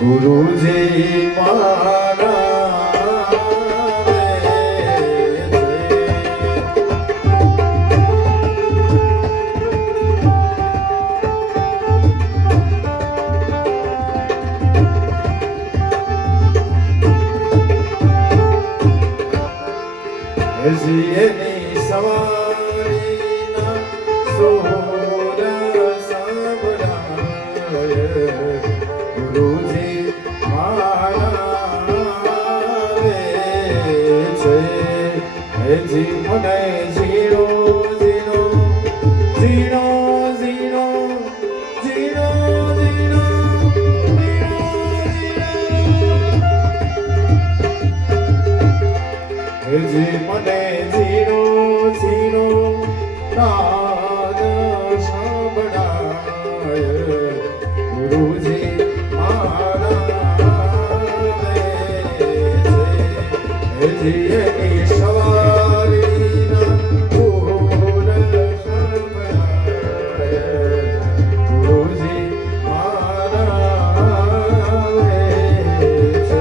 ગુરુજી મારા એની સવારીના સોર સંભળાય ગુરુજી મારા રે છે જી મને zero zero zero zero zero zero જી મને ઝીરો ઝીરો નાદ સંભળાય ગુરુજી મારા રે છે એની સવારીના ફૂલ સંભળાય ગુરુજી મારા રે છે.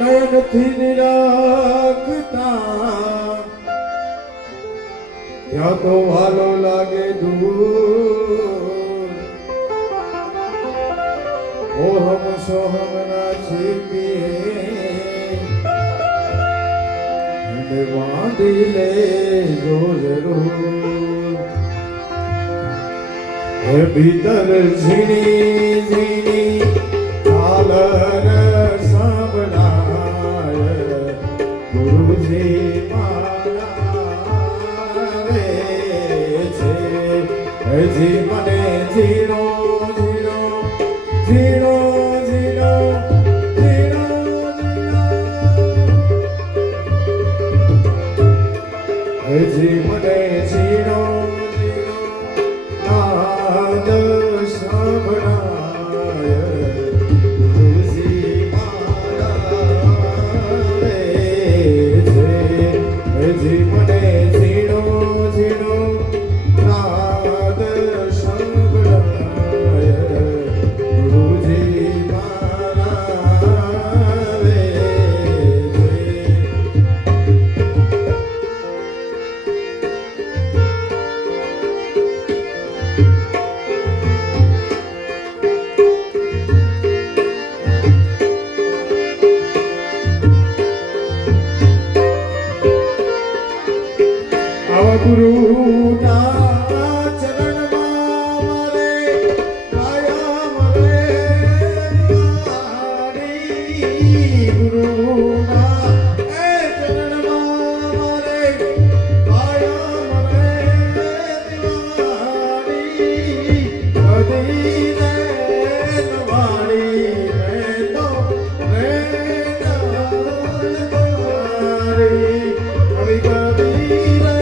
નયનથી નિરાખતા ત્યાં તો વાલો લાગે દૂર ઓહમ સોહમ ના છીપીએ અને વાંધી લેજો જરૂર હે ભીતર ઝીણી ઝીણી કાલર ગુરુજી મારા રે છે હજી મને zero zero zero zero zero હજી મને ઝીરો ઝીરો નાદ સંભળાય ગુરુજી જી મને ઝીણો ઝીણો નાદ સંભળાય ગુરુજી મારા રે ગુરુના ચરણમાં મારે કાયમ રે દિવાળી ગુરુના ચરણમાં મારે કાયમ રે દિવાળી કદી રે નવાળી મેં તો રે નવાળી કદી રે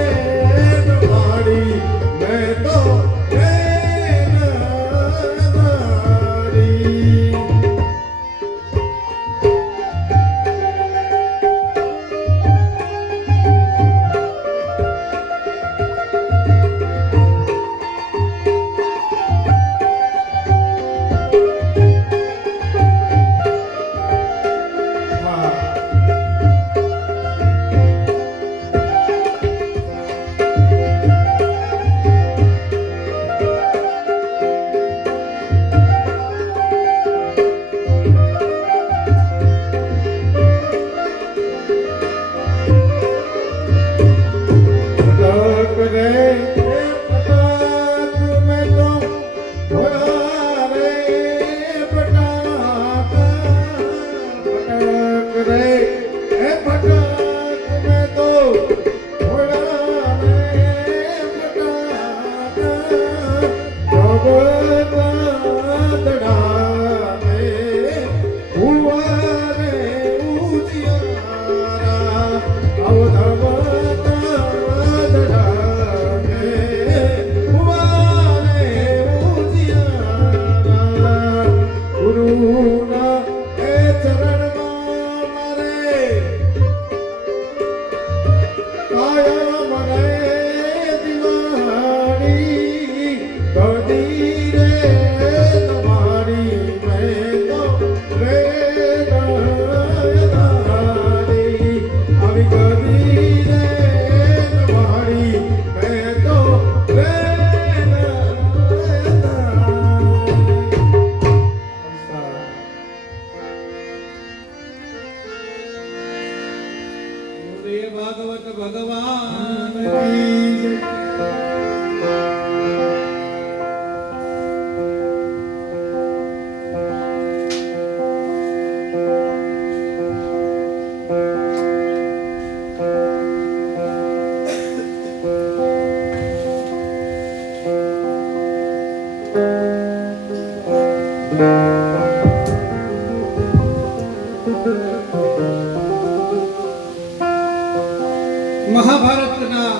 મહાભારતના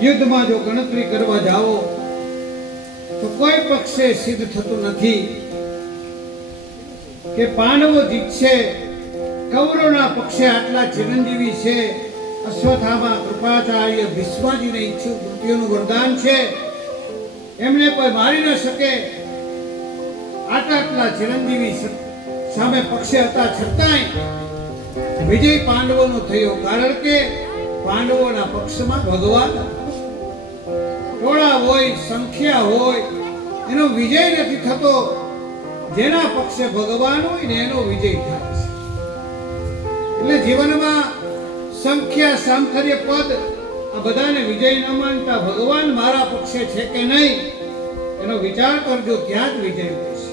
યુદ્ધમાં જો ગણતરી કરવા જાઓ તો કોઈ પક્ષે સિદ્ધ થતું નથી કે પાંડવો જીતશે. કૌરવના પક્ષે આટલા ચિરંજીવી છે. અશ્વત્થામા, કૃપાચાર્ય, ભીષ્માજીને ઈચ્છુક મૃત્યુનું વરદાન છે. એમને કોઈ મારી ન શકે. આટલા ચિરંજીવી સામે પક્ષે હતા છતાંય વિજય પાંડવોનો થયો. કારણ કે પાંડવોના પક્ષમાં ભગવાન ટોળા હોય, સંખ્યા હોય, એનો વિજય નથી થતો. જેના પક્ષે ભગવાન હોય ને એનો વિજય થાય છે. એટલે જીવનમાં સંખ્યા, સામખર્ય, પદ આ બધાને વિજય ન માનતા ભગવાન મારા પક્ષે છે કે નહીં એનો વિચાર કરજો, ત્યાં જ વિજય થશે.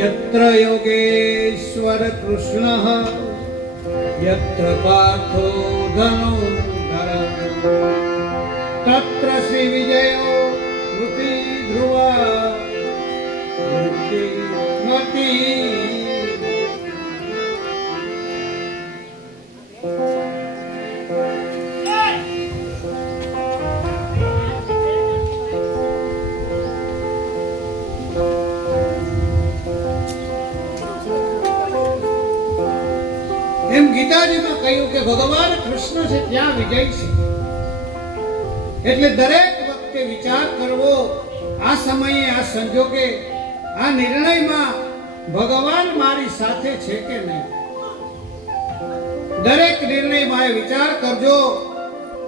યત્ર યોગેશ્વર કૃષ્ણ યત્ર પાર્થો ધનુર્ધર તત્ર શ્રી વિજયો મૃતિ ધ્રુવા મૃત્યુમતી. એમ ગીતાજીમાં કહ્યું કે ભગવાન કૃષ્ણ છે ત્યાં વિજય છે. એટલે દરેક વખતે વિચાર કરવો, આ સમયે, આ સંજોગે, આ નિર્ણયમાં ભગવાન મારી સાથે છે કે નહીં. દરેક નિર્ણયમાં એ વિચાર કરજો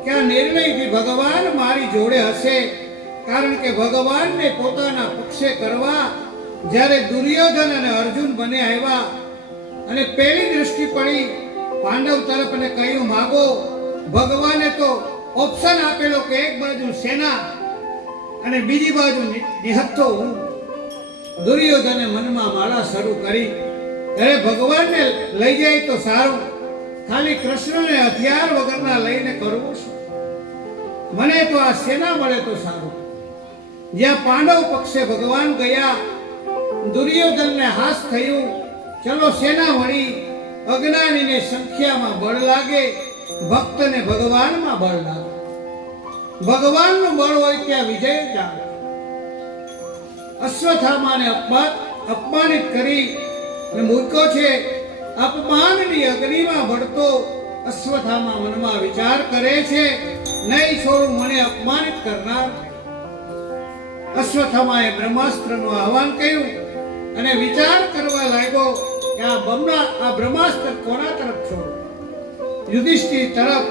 કે આ નિર્ણયથી ભગવાન મારી જોડે હશે. કારણ કે ભગવાનને પોતાના પક્ષે કરવા જ્યારે દુર્યોધન અને અર્જુન બંને આવ્યા અને પેલી દૃષ્ટિ પડી પાંડવ તરફ અને કહ્યું માગો. ભગવાને તો ઓપ્શન આપેલો કે એક બાજુ સેના અને બીજી બાજુ નિહત્થો હું. દુર્યોધને મનમાં માળા શરૂ કરી, અરે ભગવાનને લઈ જાય તો સારું, ખાલી કૃષ્ણને હથિયાર વગરના લઈને કરવું શું? મને તો આ સેના મળે તો સારું. જ્યાં પાંડવ પક્ષે ભગવાન ગયા, દુર્યોધનને હાસ થયું, ચલો સેના મળી. અજ્ઞાનીને સંખ્યામાં બળ લાગે, ભક્તને ભગવાનમાં બળ લાગે. ભગવાનનું બળ હોય ત્યાં વિજય જ આવે. અશ્વત્થામાને અપમાનિત કરી અને મૂક્યો છે. અપમાનની અગ્નિમાં બળતો અશ્વત્થામા મનમાં વિચાર કરે છે, નહીં છોડું મને અપમાનિત કરનાર. અશ્વત્થામાએ બ્રહ્માસ્ત્રનું આહવાન કર્યું અને વિચાર કરવા લાગ્યો કે આ બ્રહ્માસ્ત્ર કોના તરફ છોડો? યુધિષ્ઠિર તરફ,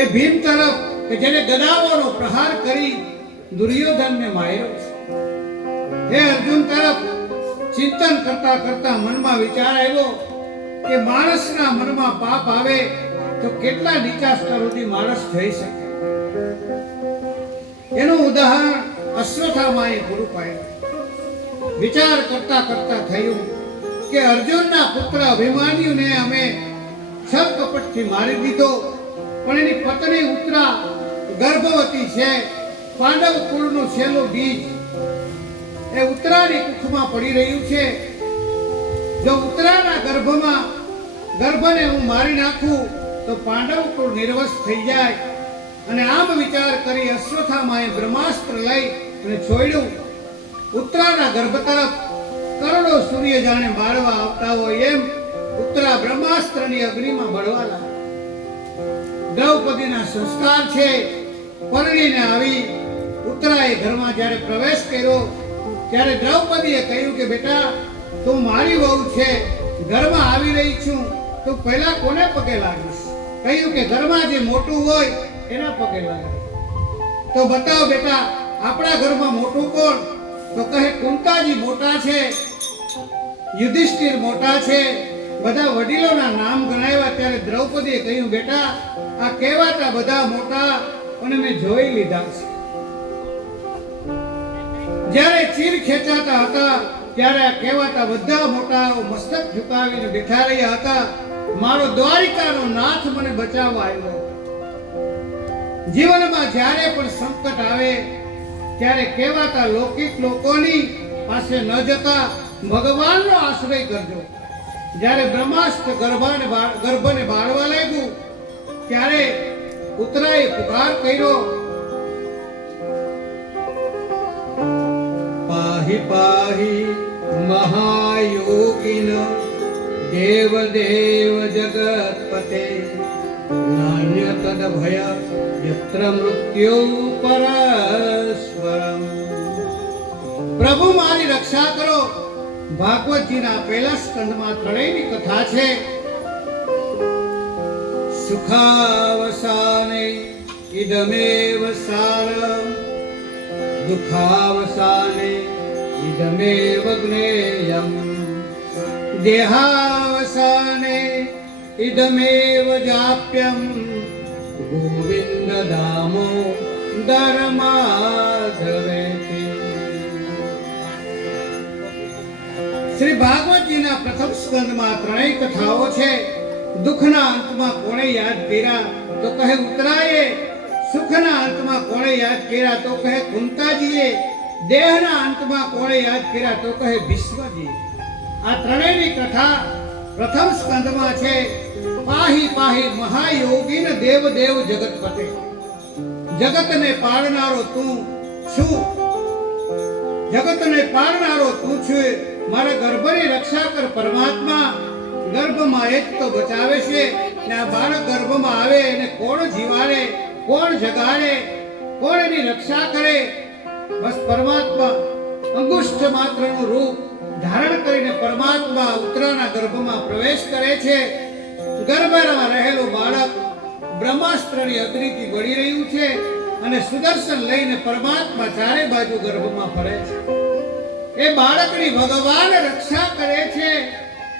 એ ભીમ તરફ કે જેને ગદાઓનો પ્રહાર કરી દુર્યોધનને માર્યો છે. હે અર્જુન તરફ ચિંતન કરતા કરતા મનમાં વિચાર આવ્યો કે માણસના મનમાં પાપ આવે તો કેટલા નીચા સ્તર સુધી માણસ જઈ શકે. એનું ઉદાહરણ અશ્વત્થામાએ પૂરું પાડ્યું. વિચાર કરતા કરતા થયું કે અર્જુનના પુત્ર અભિમાન્યુને અમે છલ કપટથી મારી દીધો, પણ એની પત્ની ઉત્તરા ગર્ભવતી છે. પાંડવ કુળનું છેલ્લું બીજ એ ઉત્તરાની કુખમાં પડી રહ્યું છે. જો ઉત્તરાના ગર્ભને હું મારી નાખું તો પાંડવ કુળ નિર્વસ્ત થઈ જાય. અને આમ વિચાર કરી અશ્વત્થામાએ બ્રહ્માસ્ત્ર લઈ અને છોડ્યું. ઉત્તરાના ગર્ભ તરફ કરોડો સૂર્ય જાણે મારવા આવતા હોય એમ ઉત્તરા બ્રહ્માસ્ત્રની અગ્નિમાં બળવા લાગી. દ્રૌપદીના સંસ્કાર છે. પરણીને આવી ઉત્તરાએ ઘરમાં જ્યારે પ્રવેશ કર્યો ત્યારે દ્રૌપદીએ કહ્યું કે બેટા તું મારી વહુ છે, ઘરમાં આવી રહી છું, તું પહેલા કોને પગે લાગીશ? કહ્યું કે ઘરમાં જે મોટું હોય એના પગે લાગે. તો બતાવ બેટા આપણા ઘરમાં મોટું કોણ? તો કહે કુંતાજી મોટા છે, યુધિષ્ઠિર મોટા છે. બધા વડીલોના નામ ગણાવ્યા ત્યારે દ્રૌપદીએ કહ્યું બેટા આ કહેવાતા બધા મોટા અને મેં જોઈ લીધા છે. જ્યારે ચીર ખેંચાતા હતા ત્યારે આ કહેવાતા બધા મોટાઓ મસ્તક ઝુકાવીને બેઠા રહ્યા હતા. મારો દ્વારિકાનો નાથ મને બચાવવા આવ્યો. જીવનમાં જ્યારે પણ સંકટ આવે ત્યારે કહેવાતા લૌકિક લોકોની પાસે ન જતા ભગવાનનો આશ્રય કરજો. જ્યારે બ્રહ્માસ્ત્ર ગર્ભને બાળવા લાગ્યું ત્યારે ઉત્તરાએ પુકાર કર્યો, પાહી પાહી મહાયોગીન દેવ દેવ જગતપતે નાન્ય તદ ભય યત્ર મૃત્યુ પરસ્પરમ. પ્રભુ મારી રક્ષા કરો. ભાગવતજીના પહેલા સ્કંદમાં ત્રણેયની કથા છે. સુખાવસાને ઇદમેવ સારમ, દુઃખાવસાને ઇદમેવ જ્ઞેયમ, દેહાવસાને ઇદમેવ જાપ્યમ, ગોવિંદ દામો ધર્માધવેતિ. શ્રી ભાગવતજીના પ્રથમ સ્કંદમાં ત્રણેય કથાઓ છે. દુઃખના અંતમાં કોણે યાદ કર્યા તો કહે ઉત્તરાએ, સુખના અંતમાં કોણે યાદ કર્યા તો કહે કુંતાજીએ, દેહના અંતમાં કોણે યાદ કર્યા તો કહે ભીષ્મજી. આ ત્રણેયની કથા પ્રથમ સ્કંદમાં છે. પાહી પાહી મહાયોગીન દેવ દેવ જગતપતે. જગતને પાળનારો તું છું, જગતને પાળનારો તું છું. મારા ગર્ભની રક્ષા કર પરમાત્મા. ગર્ભમાં એક તો બચાવે છે ને આ બાળક ગર્ભમાં આવે એને કોણ જીવાડે, કોણ જગાડે, કોણ એની રક્ષા કરે? બસ પરમાત્મા અંગુષ્ઠ માત્રનું રૂપ ધારણ કરીને પરમાત્મા ઉત્તરાના ગર્ભમાં પ્રવેશ કરે છે. ગર્ભમાં રહેલું બાળક બ્રહ્માસ્ત્રની અગ્નિથી બળી રહ્યું છે અને સુદર્શન લઈને પરમાત્મા ચારે બાજુ ગર્ભમાં ફરે છે. એ બાળકની ભગવાન રક્ષા કરે છે.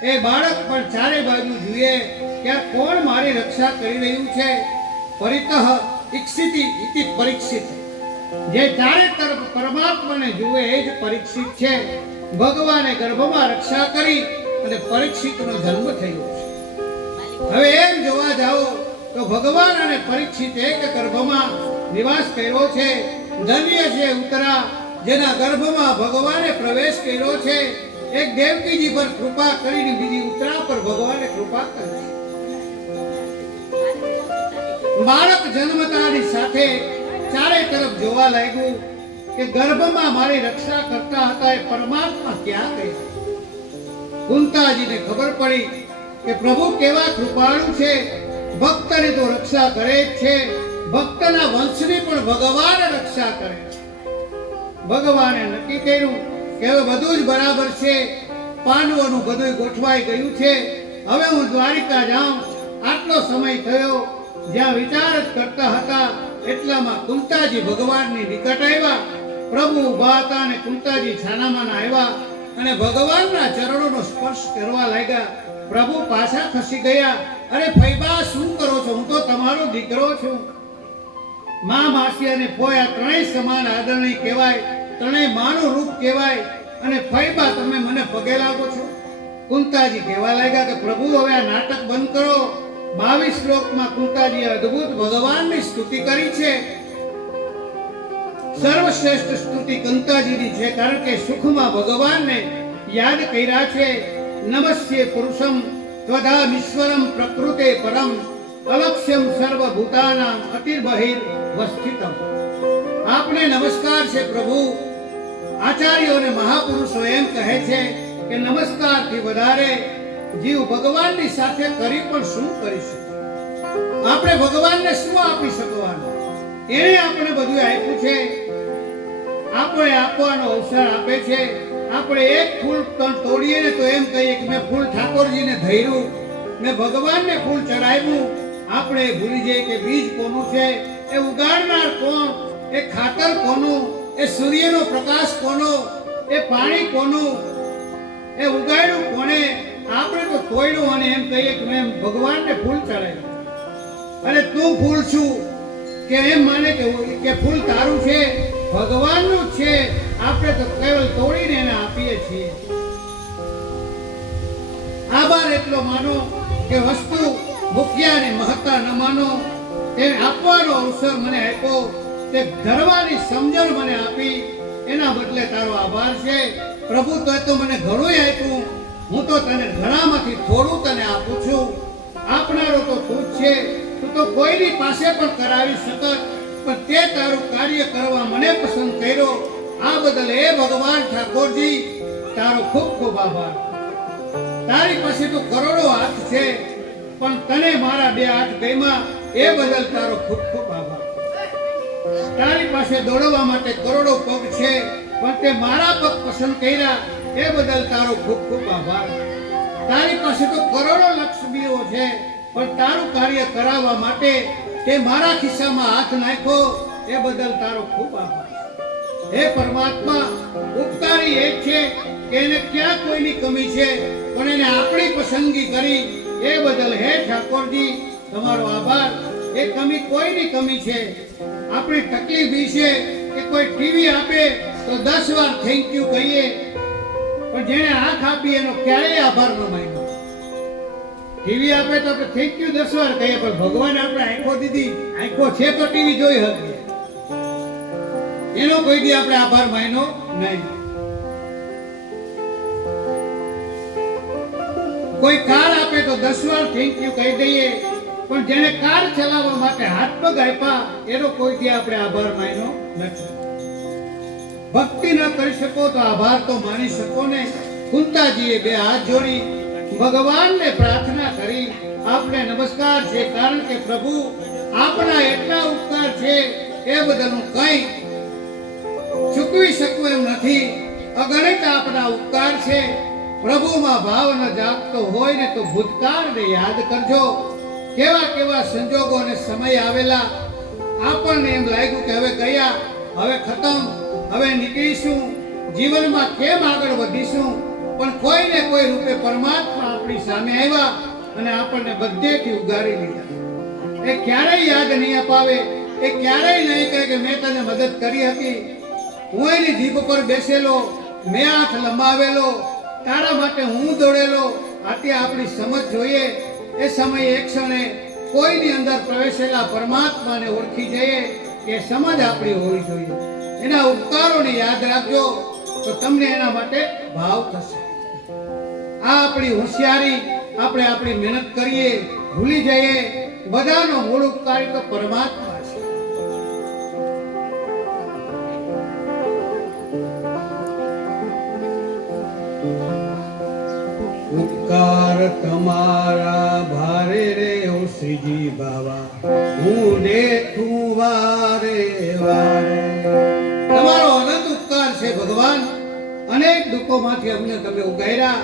એ બાળક પણ ચારે બાજુ જુએ કે આ કોણ મારી રક્ષા કરી રહ્યું છે. પરિતઃ ઈક્ષિતિ ઇતિ પરીક્ષિત. જે ચારે તરફ પરમાત્માને જુએ એ જ પરીક્ષિત છે. ભગવાને ગર્ભમાં રક્ષા કરી અને પરીક્ષિતનો જન્મ થયો છે. હવે એમ જોવા જાઓ તો ભગવાન અને પરીક્ષિત એક ગર્ભમાં નિવાસ કર્યો છે. ધન્ય છે ઉત્તરા જેના ગર્ભમાં ભગવાને પ્રવેશ કર્યો છે. એક દેવકીજી પર કૃપા કરીને બીજી ઉત્તરા પર ભગવાને કૃપા કરી. બાળક જન્મતાની સાથે ચારે તરફ જોવા લાગ્યું કે ગર્ભમાં મારી રક્ષા કરતા હતા એ પરમાત્મા ક્યાં ગયા. કુંતાજીને ખબર પડી કે પ્રભુ કેવા કૃપાળુ છે. ભક્તની તો રક્ષા કરે જ છે, ભક્તના વંશની પણ ભગવાન રક્ષા કરે છે. ભગવાને નક્કી કર્યું કે હવે બધું જ બરાબર છે. પાંડવોનું બધું ગોઠવાઈ ગયું છે. હવે હું દ્વારિકા જાઉં. આટલો સમય થયો. જ્યાં વિચાર જ કરતા હતા એટલામાં કુંતાજી ભગવાનની નિકટ આવ્યા. પ્રભુ ઊભા હતા અને કુંતાજી છાનામાના આવ્યા અને ભગવાનના ચરણોનો સ્પર્શ કરવા લાગ્યા. પ્રભુ પાછા ખસી ગયા. અરે ફૈબા શું કરો છો? હું તો તમારો દીકરો છું. મા માસી અને ફોયા ત્રણેય સમાન આદરણીય કહેવાય, ત્રણેય માનું રૂપ કહેવાય. અને ફૈબા તમે મને પગે લાગો છો? કુંતાજી કહેવા લાગ્યા કે પ્રભુ હવે આ નાટક બંધ કરો. 22 શ્લોકમાં કુંતાજીએ અદ્ભુત ભગવાનની સ્તુતિ કરી છે. સર્વશ્રેષ્ઠ સ્તુતિ કુંતાજીની છે, કારણ કે સુખમાં ભગવાનને યાદ કર્યા છે. નમસ્યે પુરુષમ ત્વદામીશ્વરમ પ્રકૃતે પરમ અલક્ષ્યમ સર્વભૂતાનામ અતિર્બહિર વસ્થિતમ. આપને નમસ્કાર છે પ્રભુ. આચાર્યો અને મહાપુરુષો એમ કહે છે કે નમસ્કારથી વધારે જીવ ભગવાનની સાથે કરી પણ શું કરી શકે? આપણે ભગવાનને શું આપી શકવાનું? એણે આપણે બધું આપ્યું છે. આપણે આપવાનો અવસર આપે છે. આપણે એક ફૂલ તોડીએ ને તો એમ કહીએ કે મેં ફૂલ ઠાકોરજીને ધર્યું, મેં ભગવાનને ફૂલ ચડાવ્યું. આપણે ભૂલી જઈએ કે બીજ કોનું છે, એ ઉગાડનાર કોણ, એ ખાતર કોનું, એ સૂર્યનો પ્રકાશ કોનો, એ પાણી કોનું, એ ઉગાડ્યું કોણે? આપણે તો તોડ્યું અને એમ કહીએ કે મેં ભગવાનને ફૂલ ચડાવ્યું. અને તું ફૂલ છું કે એમ માને કે ફૂલ તારું છે, ભગવાનનું છે. આપણે તો કેવલ તોડીને એને આપીએ છીએ. આભાર એટલો માનો કે વસ્તુ મુખ્યાની મહત્તા ન માનો. તેને આપવાનો અવસર મને આપ્યો, તે ધરવાની સમજણ મને આપી. એના બદલે તારો આભાર છે પ્રભુ. તો મને ઘણું આપ્યું, હું તો તને ઘણામાંથી થોડું તને આપું છું. આપનારો તો તું જ છે, તું તો કોઈની પાસે પણ કરાવી શકત, પણ તે તારું કાર્ય કરવા મને પસંદ કર્યો. આ બદલ હે ભગવાન ઠાકોરજી તારો ખૂબ ખૂબ આભાર. તારી પાસે તો કરોડો હાથ છે, પણ તને મારા બે હાથ ગમ્યા, એ બદલ તારો ખૂબ ખૂબ આભાર. તારી પાસે દોડવા માટે કરોડો પગ છે, પણ તે મારા પગ પસંદ કર્યા, એ બદલ તારો ખૂબ ખૂબ આભાર. તારી પાસે તો કરોડો લક્ષ્મીઓ છે, પણ તારું કાર્ય કરાવવા માટે તે મારા ખિસ્સામાં હાથ નાખ્યો, એ બદલ તારો ખૂબ આભાર. હે પરમાત્મા, ઉપકારી એ છે કે એને ક્યાં કોઈની કમી છે, પણ એને આપણી પસંદગી કરી, એ બદલ હે ઠાકોરજી તમારો આભાર. એ કમી કોઈની કમી છે. આપણી તકલીફ એ છે કે કોઈ ટીવી આપે તો 10 વાર થેન્ક યુ કહીએ, પણ જેને આંખ આપી એનો ક્યારેય આભાર ન માન્યો. ટીવી આપે તો આપણે થેન્ક યુ 10 વાર કહીએ, પણ ભગવાન આપણે આંખો દીધી, આંખો છે તો ટીવી જોઈ હતી, એનો કોઈ દી આપણે આભાર માન્યો નહીં. કોઈ કાર આપે તો 10 વાર થેન્ક યુ કહી દઈએ, પણ જેને કાર ચલાવવા માટે હાથ પગ આપ્યા એનો કોઈ દી આપણે આભાર માન્યો નથી. ભક્તિ ન કરી શકો તો આભાર તો માની શકો ને. કુંતાજીએ બે હાથ જોડી ભગવાનને પ્રાર્થના કરી, આપને નમસ્કાર છે, કારણ કે પ્રભુ આપના એટલા ઉપકાર છે, એ બદલ હું કંઈ ચૂકવી શકું એમ નથી. અગણિત આપના ઉપકાર છે. પ્રભુમાં ભાવ ન જાગતો હોય ને તો ભૂતકાળને યાદ કરજો. કેવા કેવા સંજોગો અને સમય આવેલા, આપણને એમ લાગ્યું કે હવે ગયા, હવે ખતમ, હવે નીકળીશું, જીવનમાં કેમ આગળ વધીશું, પણ કોઈ ને કોઈ રૂપે પરમાત્મા આપણી સામે આવ્યા અને આપણને બધેથી ઉગારી લીધા. એ ક્યારેય યાદ નહીં અપાવે, એ ક્યારેય નહીં કહે કે મેં તને મદદ કરી હતી, હું એની જીભ પર બેસેલો, મેં હાથ લંબાવેલો, તારા માટે હું દોડેલો. આથી આપણી સમજ જોઈએ. એ સમયે એક ક્ષણે કોઈની અંદર પ્રવેશેલા પરમાત્માને ઓળખી જઈએ, એ સમજ આપણી હોવી જોઈએ. એના ઉપકારોને યાદ રાખજો તો તમને એના માટે ભાવ થશે. આ આપણી હોશિયારી, આપણે આપણી મહેનત કરીએ, ભૂલી જઈએ, બધાનો મૂળ ઉપકારી તો પરમાત્મા છે. ઉપકાર તમારા ભારે રે ઓ શ્રીજી બાવા, હું દેખું વારે વારે. તમારો અનંત ઉપકાર છે ભગવાન. અનેક દુઃખોમાંથી અમને તમે ઉગાર્યા.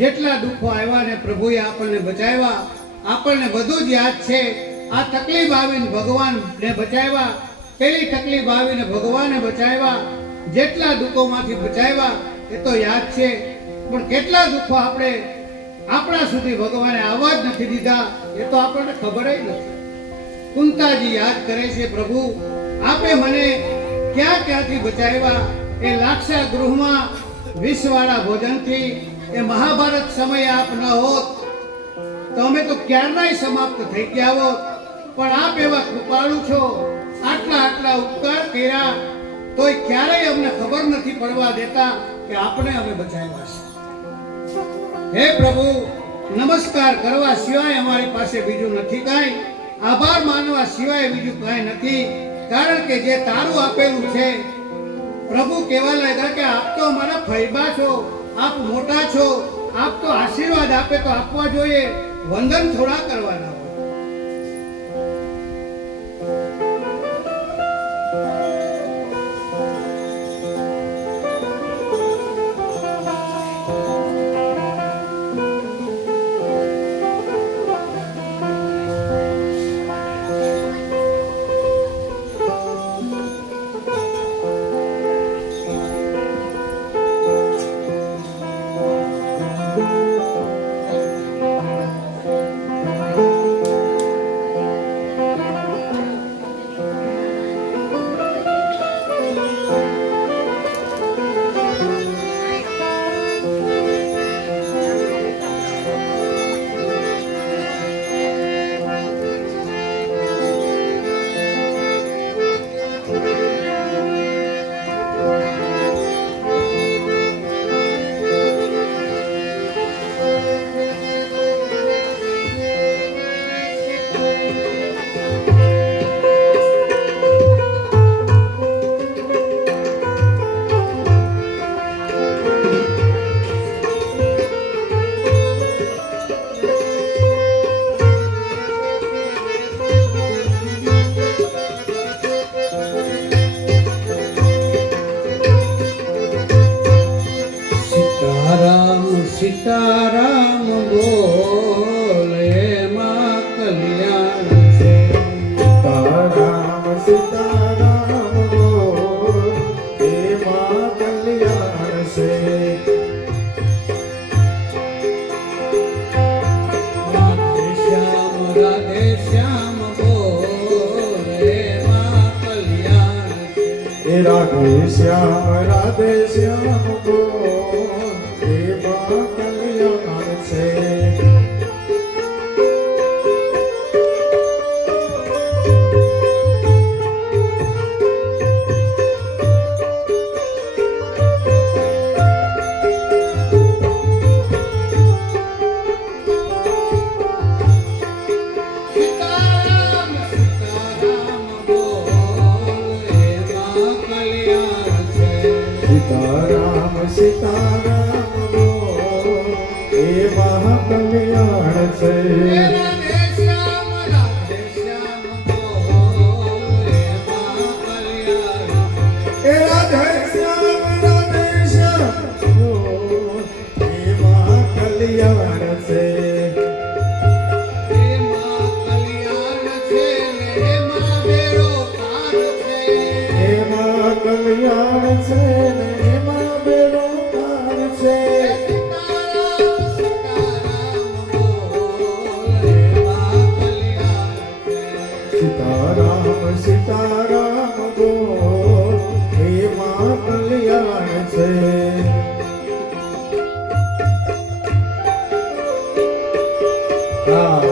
જેટલા દુઃખો આવ્યા ને પ્રભુએ આપણને બચાવ્યા. આપણને બધું જ યાદ છે. આ તકલીફ આવીને ભગવાનને બચાવ્યા, પેલી તકલીફ આવીને ભગવાને બચાવ્યા. જેટલા દુઃખોમાંથી બચાવ્યા એ તો યાદ છે, પણ કેટલા દુઃખો આપણે આપણા સુધી ભગવાને આવવા જ નથી દીધા, એ તો આપણને ખબર જ નથી. કુંતાજી યાદ કરે છે, પ્રભુ આપે મને ક્યાં ક્યાંથી બચાવ્યા. એ લાક્ષા ગૃહમાં વિષવાળા ભોજનથી, એ મહાભારત સમયે આપ ન હોત તો અમે તો ક્યારનાય સમાપ્ત થઈ ગયા હોત. પણ આપ એવા કૃપાળુ છો, આટલા આટલા ઉપકાર કર્યા તોય ક્યારેય અમને ખબર નથી પડવા દેતા કે આપણે અમે બચાવ્યા છે. હે પ્રભુ, નમસ્કાર કરવા સિવાય અમારી પાસે બીજું નથી કાંઈ, આભાર માનવા સિવાય બીજું કાંઈ નથી. કારણ કે જે તારું આપેલું છે, પ્રભુ કહેવા લાગ્યા કે આપ તો અમારા ફૈબા છો, આપ મોટા છો, આપ તો આશીર્વાદ આપે તો આપવા જોઈએ, વંદન થોડા કરવાના હોય. સીતારામ બોલ એમાં કલ્યાણ છે. રાધે શ્યામ બોલ એમાં કલ્યાણ છે. એ રાધે શ્યામ બોલ એમાં કલ્યાણ છે. સીતારામ સીતારામ બોલ એમાં કલ્યાણ છે. સીતારામ સીતારામ બોલ એમાં કલ્યાણ છે. રાધે શ્યામ બોલ એમાં કલ્યાણ છે. એ રાધે શ્યામ બોલ એમાં કલ્યાણ છે. એમાં કલ્યાણ છે ને એમાં બેડો પાર છે. એમાં કલ્યાણ છે ને એમાં બેડો પાર છે. સીતારામ સીતારામ બોલ એમાં કલ્યાણ સીતારામ સીતારામ બોલ એમાં કલ્યાણ છે. છે. હા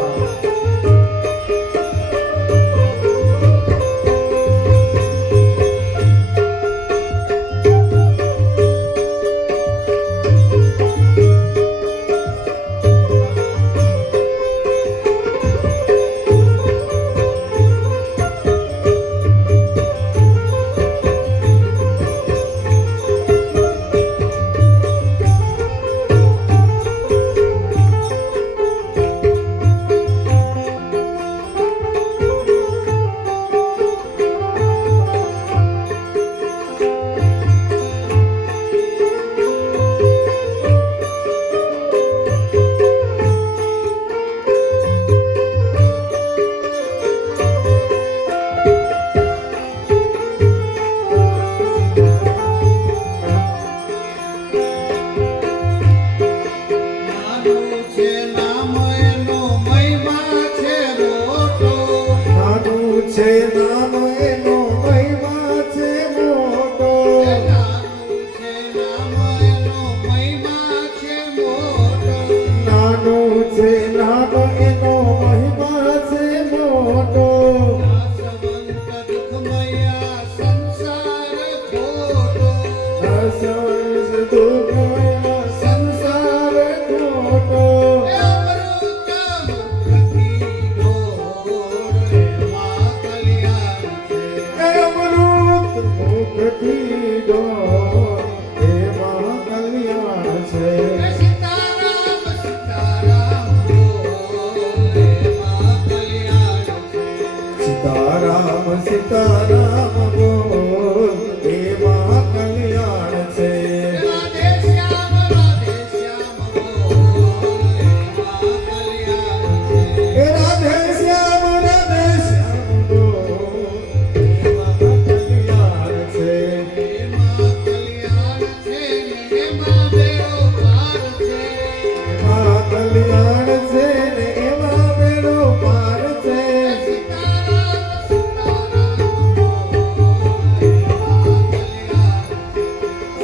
નાનું છે નામ એનો મહિમા છે મોટો. નાનું છે નામ એનો મહિમા છે મોટો. નાનું છે નામ એનો મહિમા છે મોટો. નાનું છે નામ એનો મહિમા છે મોટો. નાશવંત દુઃખમયા સંસાર ખોટો. અસંસ દુઃખમય સંસાર ખોટો. અમૃત મુખથી ઢોળ એમાં કલ્યાણ છે. એ અમૃત મુખથી ડોળ એમાં કલ્યાણ છે. સીતારામ સીતારામ બોલ એમાં કલ્યાણ છે. સીતારામ સીતારામ બોલ એમાં કલ્યાણ છે. રાધે શ્યામ બોલ એમાં કલ્યાણ છે. એ રાધે શ્યામ બોલ એમાં કલ્યાણ છે. એમાં કલ્યાણ છે ને એમાં બેડો પાર છે. એમાં કલ્યાણ છે ને એમાં બેડો પાર છે.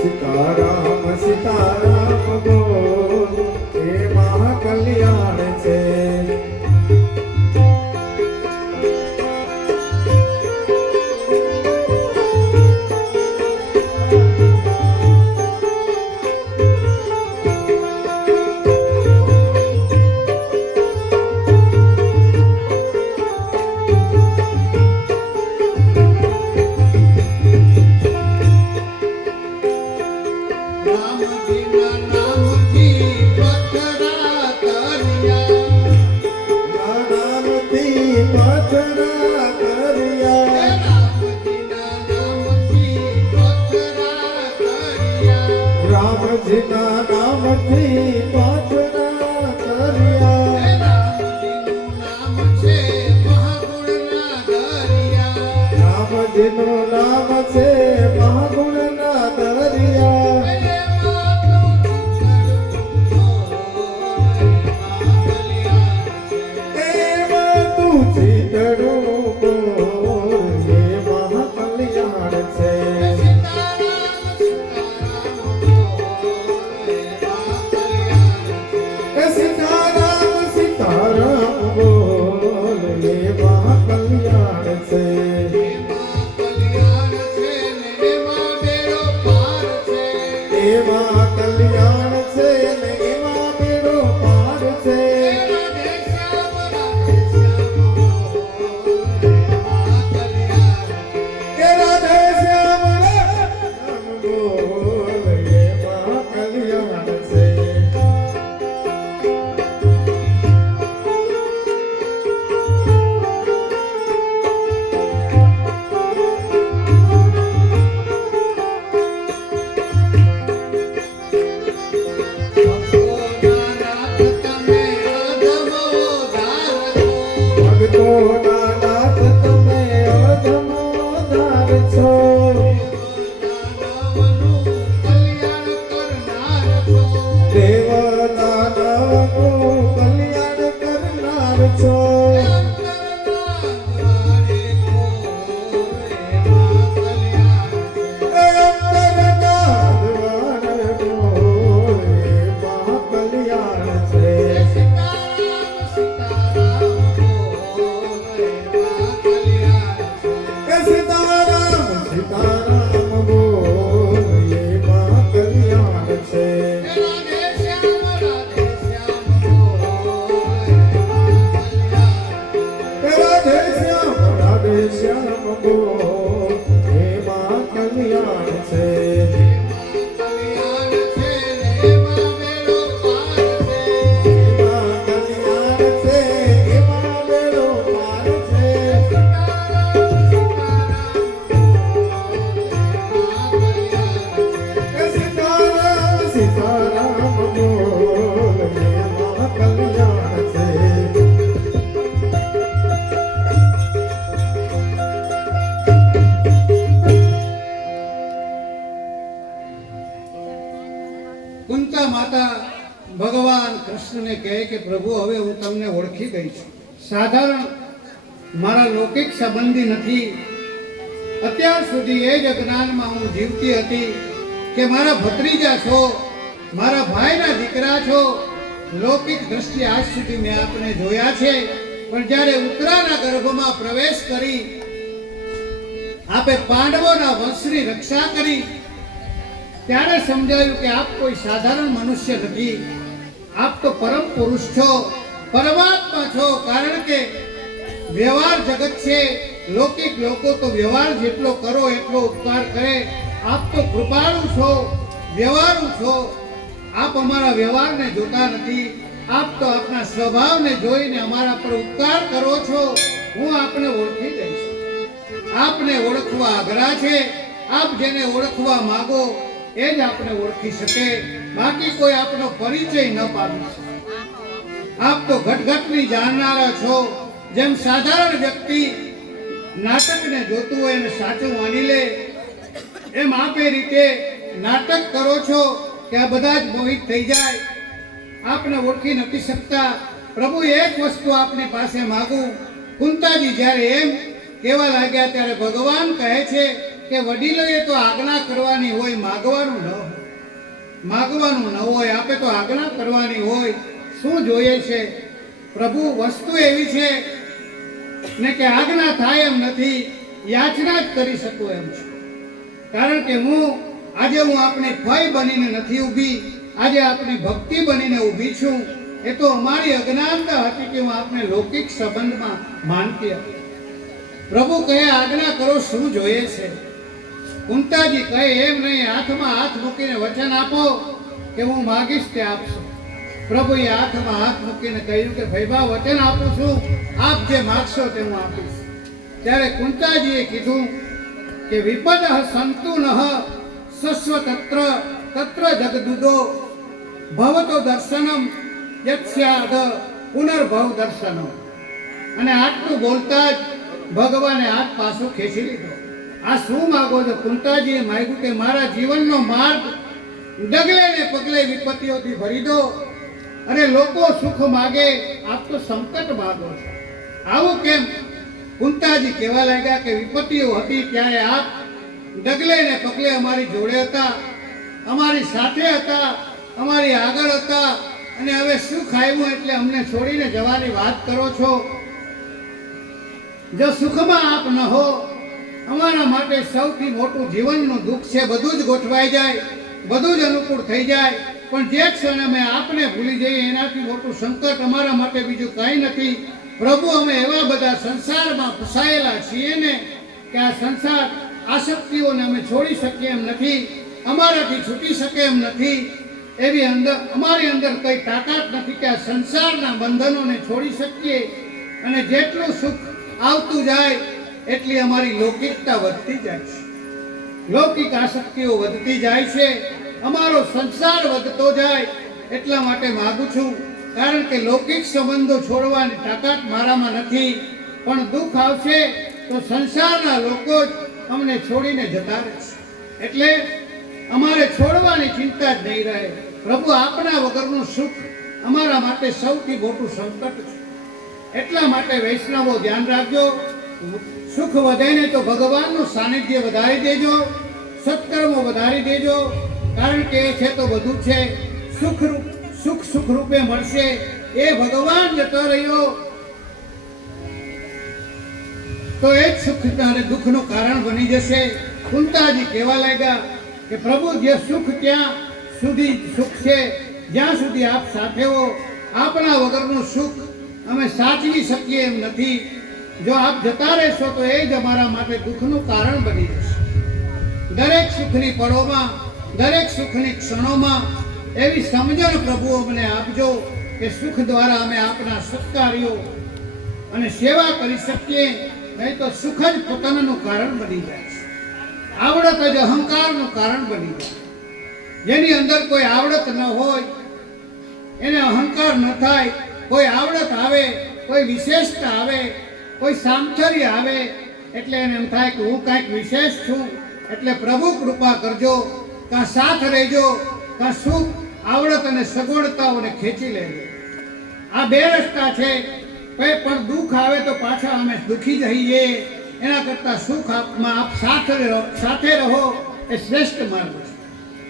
સીતારામ સીતારામ બોલ રામજીના નામથી પ્રાર્થના કર્યા. રામજીનું નામ છે મહાગુણના દરિયા. રામજીનું નામ છે મહાગુણના દરિયા એમાં તું ચિતડું બોલ એ મહાકલ્યાણ છે એ સીતારામ સીતારામ બોલ એ મહાકલ્યાણ છે એમાં કલ્યાણ છે ને એમાં બેડો પાર છે કે રાધે શ્યામ રામ બોલ એમાં કલ્યાણ છે ભક્તોના નાથ તમે અધમો ધાર છો દેવ દાનવનું કલ્યાણ કરનાર છો અંતરના દ્વાર બોલ એ મહાકલ્યાણ છે કે સીતારામ સીતારામ બોલ એ મહાકલ્યાણ છે કે રાધે શ્યામ બોલ એ મહાકલ્યાણ છે એમાં કલ્યાણ છે એમાં બેડો પાર છે કે સીતારામ સીતારામ બોલ એ મહાકલ્યાણ છે કુંતા માતા ભગવાન કૃષ્ણને કહે કે પ્રભુ હવે હું તમને ઓળખી ગઈ છું સાધારણ મારા લૌકિક સંબંધી નથી અત્યાર સુધી એ જ અજ્ઞાનમાં હું જીવતી હતી કે મારા ભત્રીજા છો મારા ભાઈના દીકરા છો લૌકિક દ્રષ્ટિ આજ સુધી મેં આપને જોયા છે પણ જ્યારે ઉત્તરાના ગર્ભમાં પ્રવેશ કરી આપે પાંડવોના વંશની રક્ષા કરી ત્યારે સમજાયું કે આપ કોઈ સાધારણ મનુષ્ય નથી આપ તો પરમ પુરુષ છો પરમાત્મા છો કારણ કે વ્યવહાર જગત છે લૌકિક લોકો તો વ્યવહાર જેટલો કરો એટલો ઉપકાર કરે આપ તો કૃપાળુ છો વ્યવહારુ છો આપ અમારા વ્યવહારને જોતા નથી આપ તો આપના સ્વભાવને જોઈને અમારા પર ઉપકાર કરો છો હું આપને ઓળખી દઈશ આપને ઓળખવા અઘરા છે આપ જેને ઓળખવા માંગો એ જ આપણે ઓળખી શકે બાકી કોઈ આપનો પરિચય ન પામી શકે આપ તો ઘટઘટની જાણનારા છો જેમ સાધારણ વ્યક્તિ નાટકને જોતું હોય અને સાચું માની લે એમ આપ એ રીતે નાટક કરો છો કે આ બધા જ મોહિત થઈ જાય આપને ઓળખી નથી શકતા પ્રભુ એક વસ્તુ આપની પાસે માંગું કુંતાજી જ્યારે એમ કહેવા લાગ્યા ત્યારે ભગવાન કહે છે કે વડીલોએ તો આજ્ઞા કરવાની હોય માગવાનું ન હોય આપે તો આજ્ઞા કરવાની હોય શું જોઈએ છે પ્રભુ વસ્તુ એવી છે ને કે આજ્ઞા થાય એમ નથી યાચના જ કરી શકું એમ છું કારણ કે આજે હું આપની ભય બનીને નથી ઊભી આજે આપની ભક્તિ બનીને ઊભી છું એ તો અમારી અજ્ઞાનતા હતી કે હું આપને લૌકિક સંબંધમાં માનતી હતી પ્રભુ કહે આજ્ઞા કરો શું જોઈએ છે કુંતાજી કહે એમ નહીં હાથમાં હાથ મૂકીને વચન આપો કે હું માગીશ તે આપશો પ્રભુએ હાથમાં હાથ મૂકીને કહ્યું કે ભાઈ બા વચન આપું છું આપ જે માગશો તે હું આપીશ ત્યારે કુંતાજીએ કીધું કે વિપદ સંતુ નઃ સસ્વ તત્ર જગદુદો ભવતો દર્શનમ યત્સ્યાદ પુનર્ભવ દર્શનમ અને આટલું બોલતા જ ભગવાને હાથ પાછો ખેંચી લીધો. આ શું માગો છો? કુંતાજીએ માગ્યું કે મારા જીવનનો માર્ગ ડગલે ને પગલે વિપત્તિઓથી ભરી દો. અને લોકો સુખ માગે, આપ તો સંકટ માગો છો. આવું કેમ? કુંતાજી કહેવા લાગ્યા કે વિપત્તિઓ હતી ત્યારે આપ ડગલે ને પગલે અમારી જોડે હતા, અમારી સાથે હતા, અમારી આગળ હતા, અને હવે સુખ આવ્યું એટલે અમને છોડીને જવાની વાત કરો છો. જો સુખમાં આપ ન હો, અમારા માટે સૌથી મોટું જીવનનું દુઃખ છે. બધું જ ગોઠવાઈ જાય, બધું જ અનુકૂળ થઈ જાય, પણ જે ક્ષણે અમે આપને ભૂલી જઈએ એનાથી મોટું સંકટ અમારા માટે બીજું કાંઈ નથી. પ્રભુ, અમે એવા બધા સંસારમાં ફસાયેલા છીએ ને કે આ સંસાર આસક્તિઓને અમે છોડી શકીએ એમ નથી, અમારાથી છૂટી શકે એમ નથી. એવી અમારી અંદર કઈ તાકાત નથી કે આ સંસારના બંધનોને છોડી શકીએ. અને જેટલું સુખ આવતું જાય એટલી અમારી લૌકિકતા વધતી જાય છે, લૌકિક આસક્તિઓ વધતી જાય છે, અમારો સંસાર વધતો જાય. એટલા માટે માગું છું, કારણ કે લૌકિક સંબંધો છોડવાની તાકાત મારામાં નથી. પણ દુઃખ આવશે તો સંસારના લોકો જ અમને છોડીને જતા રહેશે, એટલે અમારે છોડવાની ચિંતા જ નહીં રહે. પ્રભુ, આપના વગરનું સુખ અમારા માટે સૌથી મોટું સંકટ છે. એટલા માટે વૈષ્ણવો ધ્યાન રાખજો, સુખ વધે ને તો ભગવાનનું સાનિધ્ય વધારી દેજો, સત્કર્મો વધારી દેજો, કારણ કે એ છે તો બધું છે. સુખ રૂપે મળશે. એ ભગવાન જતો રહ્યો તો એ જ સુખ અને દુઃખનું કારણ બની જશે. કુંતાજી કહેવા લાગ્યા કે પ્રભુ, જે સુખ ત્યાં સુધી સુખ છે, જ્યાં સુધી આપ સાથે હો, આપના વગરનું સુખ અમે સાચવી શકીએ એમ નથી. જો આપ જતા રહેશો તો એ જ અમારા માટે દુઃખનું કારણ બની જશે. દરેક સુખની પળોમાં, દરેક સુખની ક્ષણોમાં એવી સમજણ પ્રભુ અમને આપજો કે સુખ દ્વારા અમે આપના સત્કાર્યો અને સેવા કરી શકીએ. નહીં તો સુખ જ પતનનું કારણ બની જાય છે, આવડત જ અહંકારનું કારણ બની જાય. જેની અંદર કોઈ આવડત ન હોય એને અહંકાર ન થાય. કોઈ આવડત આવે, કોઈ વિશેષતા આવે, કોઈ સામથર્ય આવે એટલે એને એમ થાય કે હું કાંઈક વિશેષ છું. એટલે પ્રભુ કૃપા કરજો, કાં સાથ રહેજો, કાં સુખ, આવડત અને સગવડતાઓને ખેંચી લેજો. આ બે રસ્તા છે. પણ દુઃખ આવે તો પાછા અમે દુઃખી જઈએ, એના કરતાં સુખ આપમાં આપ સાથે રહો એ શ્રેષ્ઠ માર્ગ છે.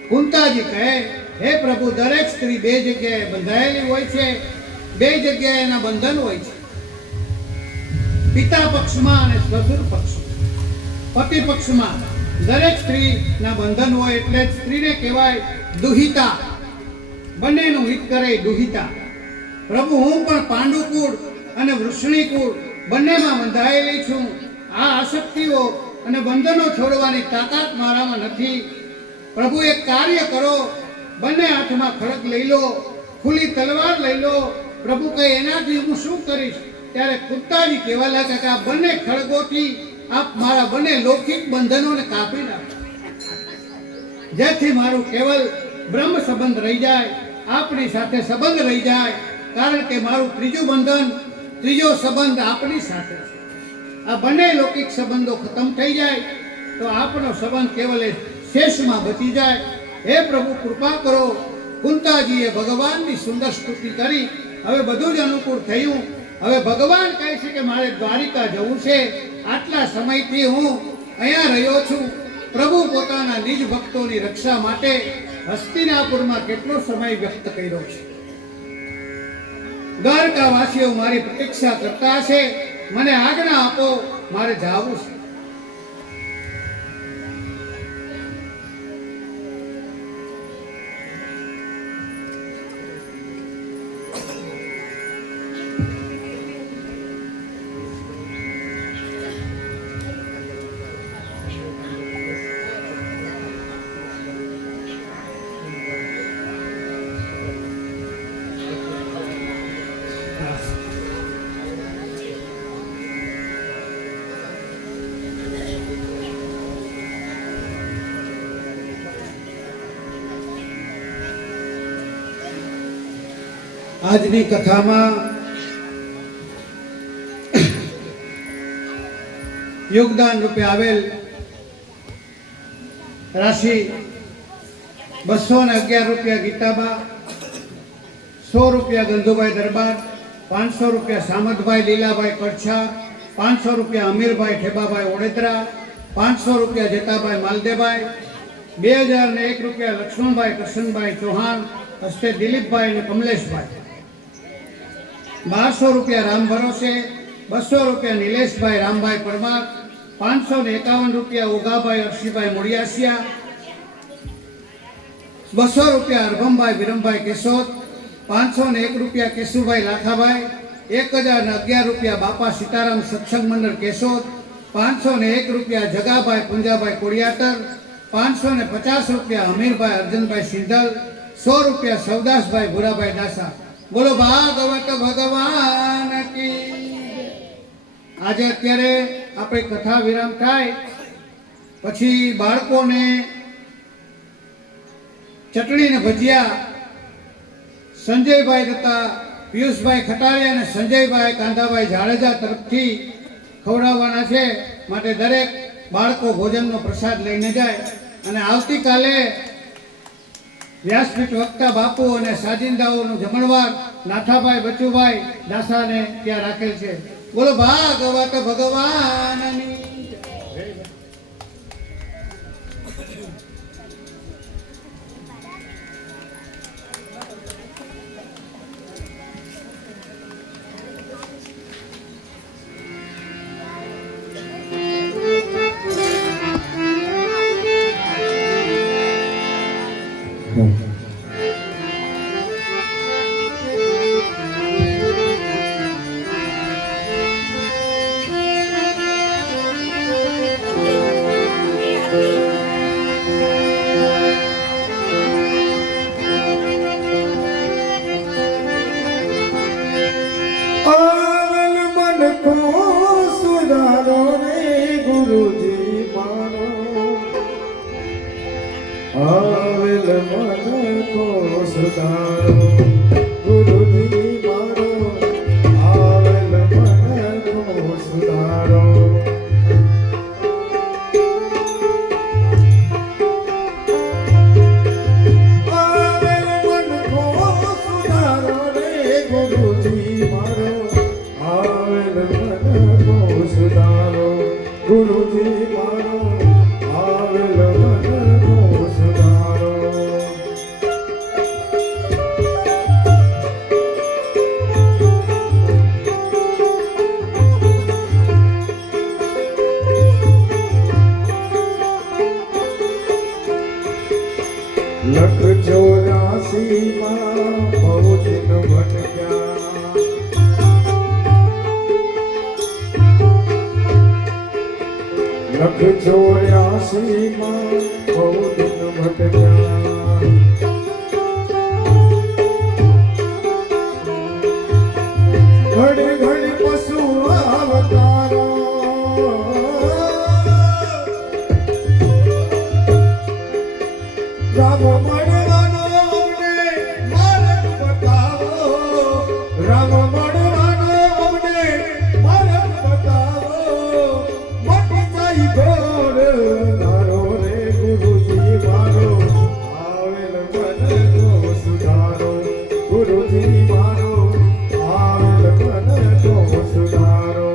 કુંતાજી કહે, હે પ્રભુ, દરેક સ્ત્રી બે જગ્યાએ બંધાયેલી હોય છે, બે જગ્યાએ એના બંધન હોય છે, પિતા પક્ષમાં અને સસુર પક્ષમાં. પતિ પક્ષમાં દરેક સ્ત્રીના બંધન હોય એટલે સ્ત્રીને કહેવાય દુહિતા. બંનેનું હિત કરે દુહિતા. પ્રભુ, હું પણ પાંડુકુળ અને વૃષણીકુળ બંનેમાં બંધાયેલી છું. આ આસક્તિઓ અને બંધનો છોડવાની તાકાત મારામાં નથી. પ્રભુ, એક કાર્ય કરો, બંને હાથમાં ખડગ લઈ લો, ખુલ્લી તલવાર લઈ લો. પ્રભુ કહે, એનાથી હું શું કરીશ? ત્યારે કુંતાજી કહેવા લાગ્યા કે આ બંને ખડગોથી આપ મારા બંને લૌકિક બંધનોને કાપી નાખો, જેથી મારું કેવલ બ્રહ્મ સંબંધ રહી જાય, આપની સાથે સંબંધ રહી જાય. કારણ કે મારું ત્રીજું બંધન, ત્રીજો સંબંધ આપની સાથે છે. આ બંને લૌકિક સંબંધો ખતમ થઈ જાય તો આપણો સંબંધ કેવલ શેષમાં બચી જાય. હે પ્રભુ, કૃપા કરો. કુંતાજીએ ભગવાનની સુંદર સ્તુતિ કરી. હવે બધું જ અનુકૂળ થયું. હવે ભગવાન કહે છે કે મારે દ્વારિકા જવું છે. આટલા સમયથી હું અહીંયા રહ્યો છું. પ્રભુ પોતાના નિજ ભક્તોની રક્ષા માટે હસ્તિનાપુરમાં કેટલો સમય વ્યક્ત કર્યો છે. દ્વારકાવાસીઓ મારી પ્રતીક્ષા કરતા છે. મને આજ્ઞા આપો, મારે જાવું છે. આજની કથામાં યોગદાન રૂપે આવેલ રાશિ 211 રૂપિયા ગીતાબા, 100 રૂપિયા ગંધુભાઈ દરબાર, 500 રૂપિયા સામતભાઈ લીલાભાઈ કચ્છા, 500 રૂપિયા અમીરભાઈ ઠેબાભાઈ ઓડેદરા, 500 રૂપિયા જેતાભાઈ માલદેભાઈ, 2001 રૂપિયા લક્ષ્મણભાઈ કરશનભાઈ ચૌહાણ હસ્તે દિલીપભાઈ અને કમલેશભાઈ, 1200 રૂપિયા રામ ભરોસે, 200 રૂપિયા નિલેશભાઈ રામભાઈ પરમાર, 551 રૂપિયા ઉગાભાઈ અરશીભાઈ મોડિયાસિયા, 200 રૂપિયા અરભમભાઈ વિરમભાઈ કેશોદ, 501 રૂપિયા કેશુભાઈ લાખાભાઈ, 1011 રૂપિયા બાપા સીતારામ સત્સંગ મંડળ કેશોદ, 501 રૂપિયા જગાભાઈ પુંજાભાઈ કોડિયાતર, 550 રૂપિયા અમીરભાઈ અર્જનભાઈ સિંધલ, 100 રૂપિયા સવદાસભાઈ ભુરાભાઈ દાસા. બોલો ભાગવત ભગવાન કી. આજે અત્યારે આપણે કથા વિરામ થાય પછી બાળકોને ચટણી ને ભજીયા સંજયભાઈ તથા પિયુષભાઈ ખટારિયા અને સંજયભાઈ કાંધાભાઈ જાડેજા તરફથી ખવડાવવાના છે. માટે દરેક બાળકો ભોજનનો પ્રસાદ લઈને જાય. અને આવતીકાલે વ્યાસપીઠ વક્તા બાપુ અને સાજિંદાઓનું જમણવાર નાથાભાઈ બચુભાઈ દાસાને ત્યાં રાખેલ છે. બોલો ભાગવત ભગવાનની. આવેલ મન કો સુધારો રે ગુરુજી મારો, આવેલ મન કો સુધારો ગુરુજી મારો, આવેલ મન કો સુધારો. આવેલ મન કો સુધારો રે ગુરુજી મારો, આવેલ મન કો સુધારો ગુરુજી મારો, આવેલ મન કો સુધારો. લખ 84 માં બહુ દિન ભટક્યા, લખ 84 માં બહુ દિન ભટક્યા. ઘડી ઘડી પશુ અવતારો, રામ મળવાનો અમને માર્ગ બતાવો, રામ મળવાનો અમને માર્ગ બતાવો. મટી જાય ઘોર તારો રે ગુરુજી મારો, આવેલ મન કો સુધારો ગુરુજી મારો, આવેલ મન કો સુધારો.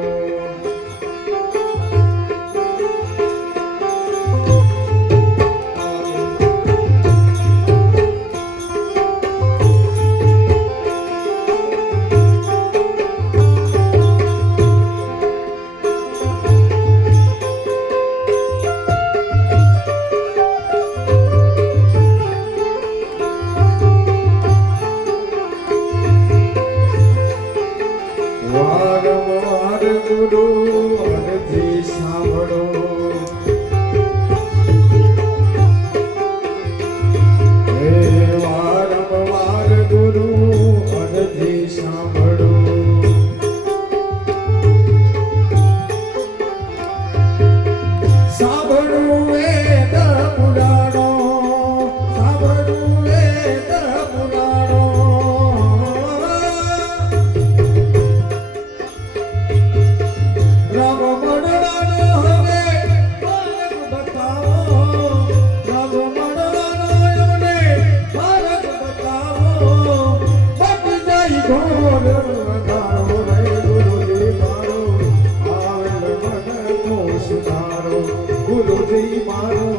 ગુરુજી મારો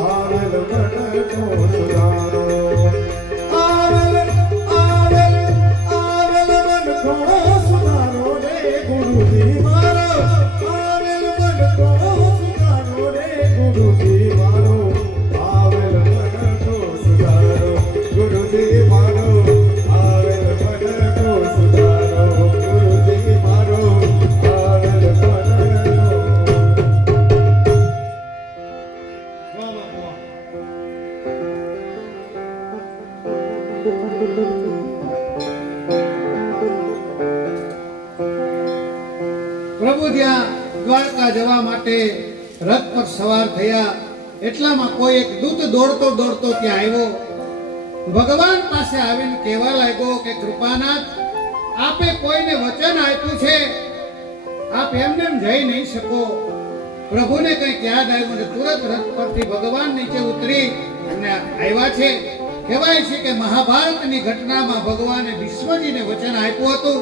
આવેલ મનનો સુધારો આવેલ આવેલ આવેલ મનનો સુધારો રે ગુરુજી મારો આવેલ મનનો સુધારો રે ગુરુજી મારો આવેલ મનનો સુધારો ગુરુજી મારો આવેલ મનનો સુધારો ગુરુજી મારો આવેલ મનનો પ્રભુ જ્યાં દ્વારકા જવા માટે રથ પર સવાર થયા એટલામાં કોઈ એક દૂત દોડતો દોડતો ત્યાં આવ્યો. ભગવાન પાસે આવીને કહેવા લાગ્યો કે કૃપાનાથ, આપે કોઈને વચન આપ્યું છે, આપ એમને એમ જઈ નહીં શકો. પ્રભુને કંઈક યાદ આવ્યું ને તુરંત રથ પરથી ભગવાન નીચે ઉતરી અને આવ્યા છે. કહેવાય છે કે મહાભારતની ઘટનામાં ભગવાને ભીષ્મજીને વચન આપ્યું હતું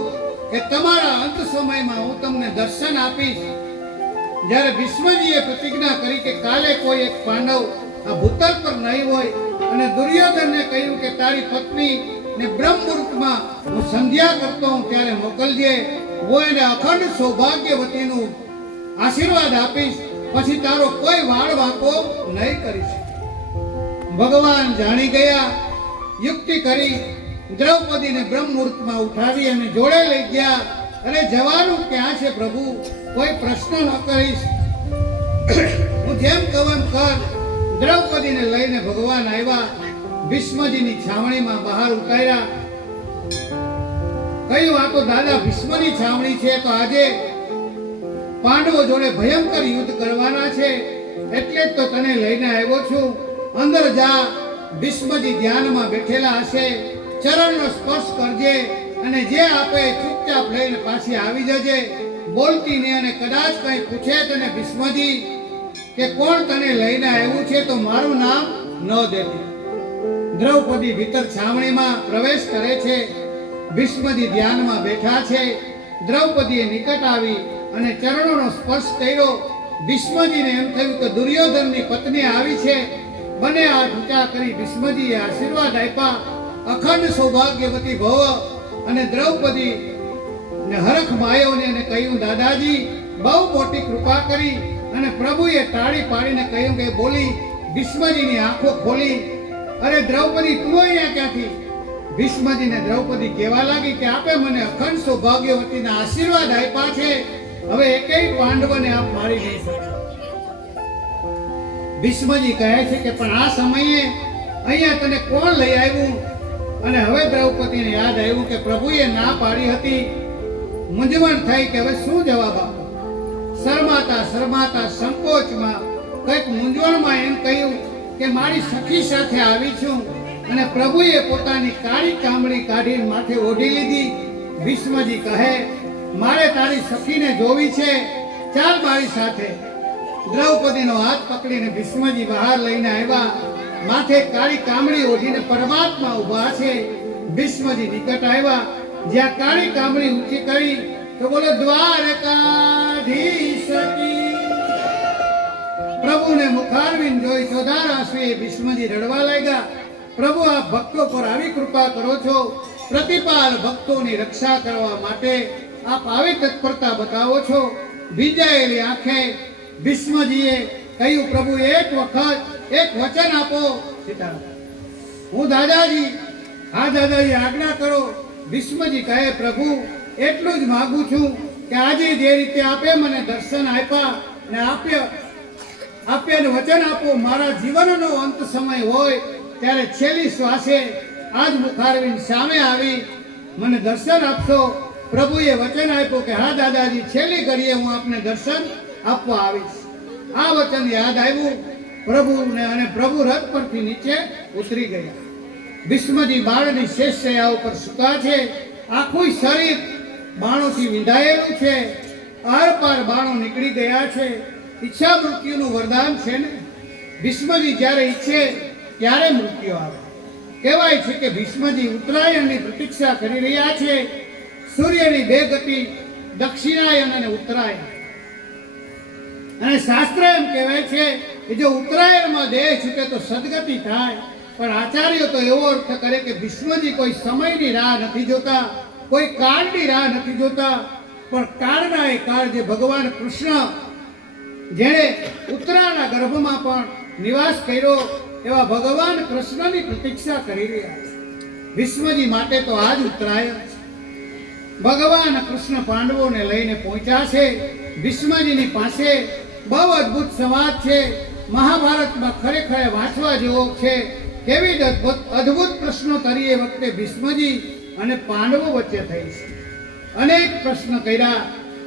કે તમારા અંત સમયમાં હું તમને દર્શન આપીશ. જ્યારે ભીષ્મજીએ પ્રતિજ્ઞા કરી કે કાલે કોઈ એક પાંડવ આ ભૂતલ પર નહીં હોય અને દુર્યોધનને કહ્યું કે તારી પત્ની ને બ્રહ્મ મુહૂર્તમાં હું સંધ્યા કરતો હું ત્યારે મોકલજે, હું એને અખંડ સૌભાગ્યવતીનું આશીર્વાદ આપીશ, પછી તારો કોઈ વાળ વાંકો નહીં કરીશ. ભગવાન જાણી ગયા, યુક્તિ કરી દ્રૌપદીને બ્રહ્મ મુહૂર્તમાં ઉઠાવી અને જોડે લઈ ગયા. અરે જવાનું ક્યાં છે પ્રભુ, કોઈ પ્રશ્ન ન કરીશ, હું જેમ કહું એમ કર. દ્રૌપદીને લઈને ભગવાન આવ્યા, ભીષ્મજીની છાવણીમાં બહાર ઉતાર્યા. કહ્યું આ તો દાદા ભીષ્મની છાવણી છે, તો આજે પાંડવો જોડે ભયંકર યુદ્ધ કરવાના છે, એટલે જ તો તને લઈને આવ્યો છું. અંદર જા, ભીષ્મજી ધ્યાનમાં બેઠેલા હશે, ચરણનો સ્પર્શ કરજે અને જે આપે ચૂપચાપ લઈને પાછી આવી જજે, બોલતી નહીં. અને કદાચ કંઈ પૂછે તને ભીષ્મજી કે કોણ તને લઈને આવ્યું છે, તો મારું નામ ન દેતી. દ્રૌપદી ભીતર છાવણીમાં પ્રવેશ કરે છે. ભીષ્મજી ધ્યાનમાં બેઠા છે. દ્રૌપદીએ નિકટ આવી અને ચરણોનો સ્પર્શ કર્યો. ભીષ્મજીને એમ થયું કે દુર્યોધનની પત્ની આવી છે. બંને હાથ ઊંચા કરી ભીષ્મજીએ આશીર્વાદ આપ્યા, અખંડ સૌભાગ્યવતી ભવ. અને દ્રૌપદી ને હરખ માયોને એને કહ્યું દાદાજી બહુ મોટી કૃપા કરી. અને પ્રભુએ તાળી પાડીને કહ્યું કે બોલી, ભીષ્મજીની આંખો ખોલી. અરે દ્રૌપદી તું અહીંયા ક્યાંથી? ભીષ્મજીને દ્રૌપદી કહેવા લાગી કે આપે મને અખંડ સૌભાગ્યવતીના આશીર્વાદ આપ્યા છે, હવે એકેય પાંડવને આપ મારી નહીં શકો. ભીષ્મજી કહે છે કે પણ આ સમયે અહીંયા તને કોણ લઈ આવ્યું? અને હવે દ્રૌપદીને યાદ આવ્યું કે પ્રભુએ ના પાડી હતી. મૂંઝવણ થઈ કે હવે શું જવાબ આપો. શરમાતા શરમાતા સંકોચમાં કંઈક મૂંઝવણમાં એમ કહ્યું કે મારી સખી સાથે આવી છું. અને પ્રભુએ પોતાની કાળી કામળી કાઢીને માથે ઓઢી લીધી. ભીષ્મજી કહે મારે તારી સખીને જોવી છે, ચાલ મારી સાથે. દ્રૌપદીનો હાથ પકડીને ભીષ્મજી બહાર લઈને આવ્યા. માથે કાળી કામળી ઓઢીને પરમાત્મા ઊભા છે. ભીષ્મજી નિકટ આવ્યા. જ્યાં કાળી કામળી ઊંચી કરી તો બોલો દ્વારકાધીશ કી. પ્રભુને મુખારવિંદ જોઈ ચોધાર આંસુએ ભીષ્મજી રડવા લાગ્યા. પ્રભુ આપ ભક્તો પર આવી કૃપા કરો છો, પ્રતિપાલ ભક્તોની રક્ષા કરવા માટે આપ આવી તત્પરતા બતાવો છો. ભીંજાયેલી આંખે ભીષ્મજીએ કહ્યું પ્રભુ એક વખત એક વચન આપો. સીતારામ. હું દાદાજી, હા દાદાજી આજ્ઞા કરો. ભીષ્મજી કહે પ્રભુ એટલું જ માંગુ છું કે આજે જે રીતે આપે મને દર્શન આપ્યા ને આપ્યાને વચન આપો, મારા જીવનનો અંત સમય હોય ત્યારે છેલ્લી શ્વાસે આજ મુખારવિંદ સામે આવી મને દર્શન આપશો. પ્રભુએ વચન આપ્યું કે હા દાદાજી, છેલ્લી ઘડીએ હું આપને દર્શન આપવા આવીશ. આ વચન યાદ આવ્યું પ્રભુને અને પ્રભુ રથ પરથી નીચે ઉતરી ગયા. ભીષ્મજી બાળની શેષશૈયા ઉપર સૂતા છે. આખું શરીર બાણોથી વિંધાયેલું છે. આર પાર બાણો નીકળી ગયા છે. ઈચ્છા મૃત્યુનું વરદાન છે ને. ભીષ્મજી જ્યારે ઈચ્છે ત્યારે મૃત્યુ આવે. કહેવાય છે કે ભીષ્મજી ઉત્તરાયણની પ્રતીક્ષા કરી રહ્યા છે. સૂર્યની બે ગતિ દક્ષિણાયન અને ઉત્તરાયણ. અને શાસ્ત્ર એમ કહેવાય છે કે જો ઉત્તરાયણમાં દેહ છૂટે તો સદગતિ થાય, પણ આચાર્યો તો એવો અર્થ કરે કે ભીષ્મજી કોઈ સમયની રાહ નથી જોતા, કોઈ કાળની રાહ નથી જોતા, પણ કાળના એ કાળ જે ભગવાન કૃષ્ણ જેણે ઉત્તરાના ગર્ભમાં પણ નિવાસ કર્યો એવા ભગવાન કૃષ્ણની પ્રતીક્ષા કરી રહ્યા છે. ભીષ્મજી માટે તો આજ ઉત્તરાયણ છે. ભગવાન કૃષ્ણ પાંડવોને લઈને પહોંચ્યા છે ભીષ્મજીની પાસે. બહુ અદ્ભુત સંવાદ છે, મહાભારતમાં ખરેખર વાંચવા જેવો છે. કેવી જ અદ્ભુત પ્રશ્નો કરીએ વખતે ભીષ્મજી અને પાંડવો વચ્ચે થઈ છે. અનેક પ્રશ્ન કર્યા.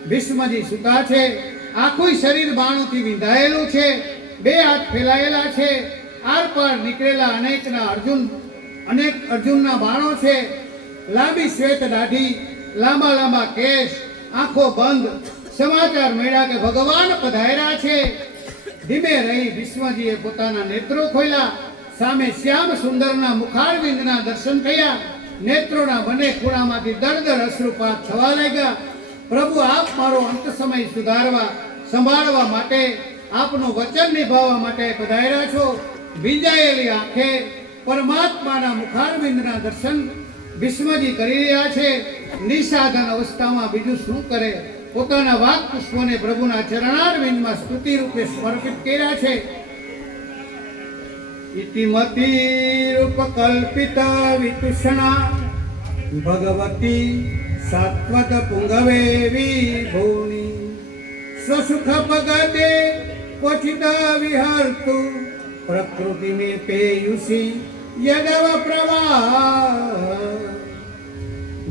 ભીષ્મજી સૂતા છે, આખું શરીર બાણોથી વિંધાયેલું છે, બે હાથ ફેલાયેલા છે, આર પાર નીકળેલા અનેક અર્જુનના બાણો છે, લાંબી શ્વેત દાઢી, લાંબા લાંબા કેશ, આંખો બંધ. સમાચાર મળ્યા કે ભગવાન પધાર્યા છે. ધીમે રહી ભીષ્મજીએ પોતાના નેત્રો ખોલ્યા. સામે શ્યામ સુંદરના મુખારવિંદના દર્શન થયા. નેત્રોના બંને ખૂણામાંથી દળદળ અશ્રુપાત થવા લાગ્યા. પ્રભુ, આપ મારો અંત સમય સુધારવા સંભાળવા માટે, આપનું વચન નિભાવવા માટે પધાર્યા છો. ભીંજાયેલી આંખે પરમાત્માના મુખારવિંદના દર્શન ભીષ્મજી કરી રહ્યા છે. નિસાધન અવસ્થામાં બીજું શું કરે, પોતાના વાક પુષ્પોને પ્રભુના ચરણારવિંદમાં સ્તુતિ રૂપે સમર્પિત કર્યા છે. ઇતિમતિ રૂપ કલ્પિત વિતુષણા ભગવતી સાત્વત પુંગવે વિભૂની સ્વસુખ ભગતે ક્વચિત વિહર્તુ પ્રકૃતિ મે પેયુષી યદવ પ્રવાહ.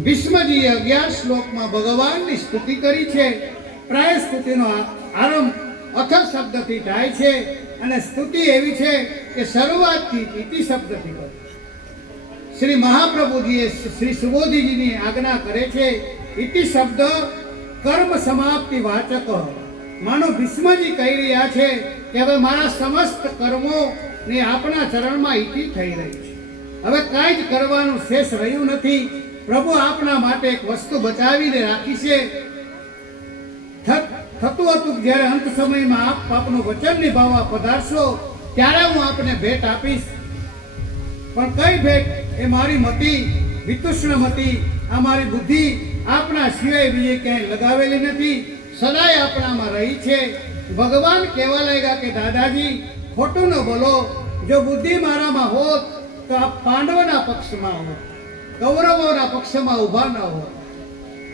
ભીષ્મજીએ 11 શ્લોકમાં ભગવાનની સ્તુતિ કરી છે. પ્રાય સ્તુતિનો આરંભ અથ શબ્દથી થાય છે અને સ્તુતિ એવી છે કે શરૂઆતથી ઇતિ શબ્દથી કરે. શ્રી મહાપ્રભુજીએ શ્રી સુબોધીજીની આજ્ઞા કરે છે. ઇતિ શબ્દ કર્મ સમાપ્તિ વાચક. માનો ભીષ્મજી કહી રહ્યા છે કે હવે મારા સમસ્ત કર્મો ને આપણા ચરણમાં ઇતિ થઈ રહી છે. હવે કાંઈ જ કરવાનું શેષ રહ્યું નથી. પ્રભુ આપના માટે એક વસ્તુ બચાવીને રાખી છે. થતું હતું જ્યારે અંત સમયમાં આપ આપનું વચન નિભાવવા પધારશો ત્યારે હું આપને ભેટ આપીશ. પણ કઈ ભેટ? એ મારી મતિ, વિતુષ્ણ મતિ, આ મારી બુદ્ધિ આપના સિવાય બીજે ક્યાંય લગાવેલી નથી, સદાય આપણામાં રહી છે. ભગવાન કહેવા લાગ્યા કે દાદાજી, ખોટું ન બોલો. જો બુદ્ધિ મારામાં હોત તો આપ પાંડવોના પક્ષમાં હોત, કૌરવોના પક્ષમાં ઊભા ન હોત.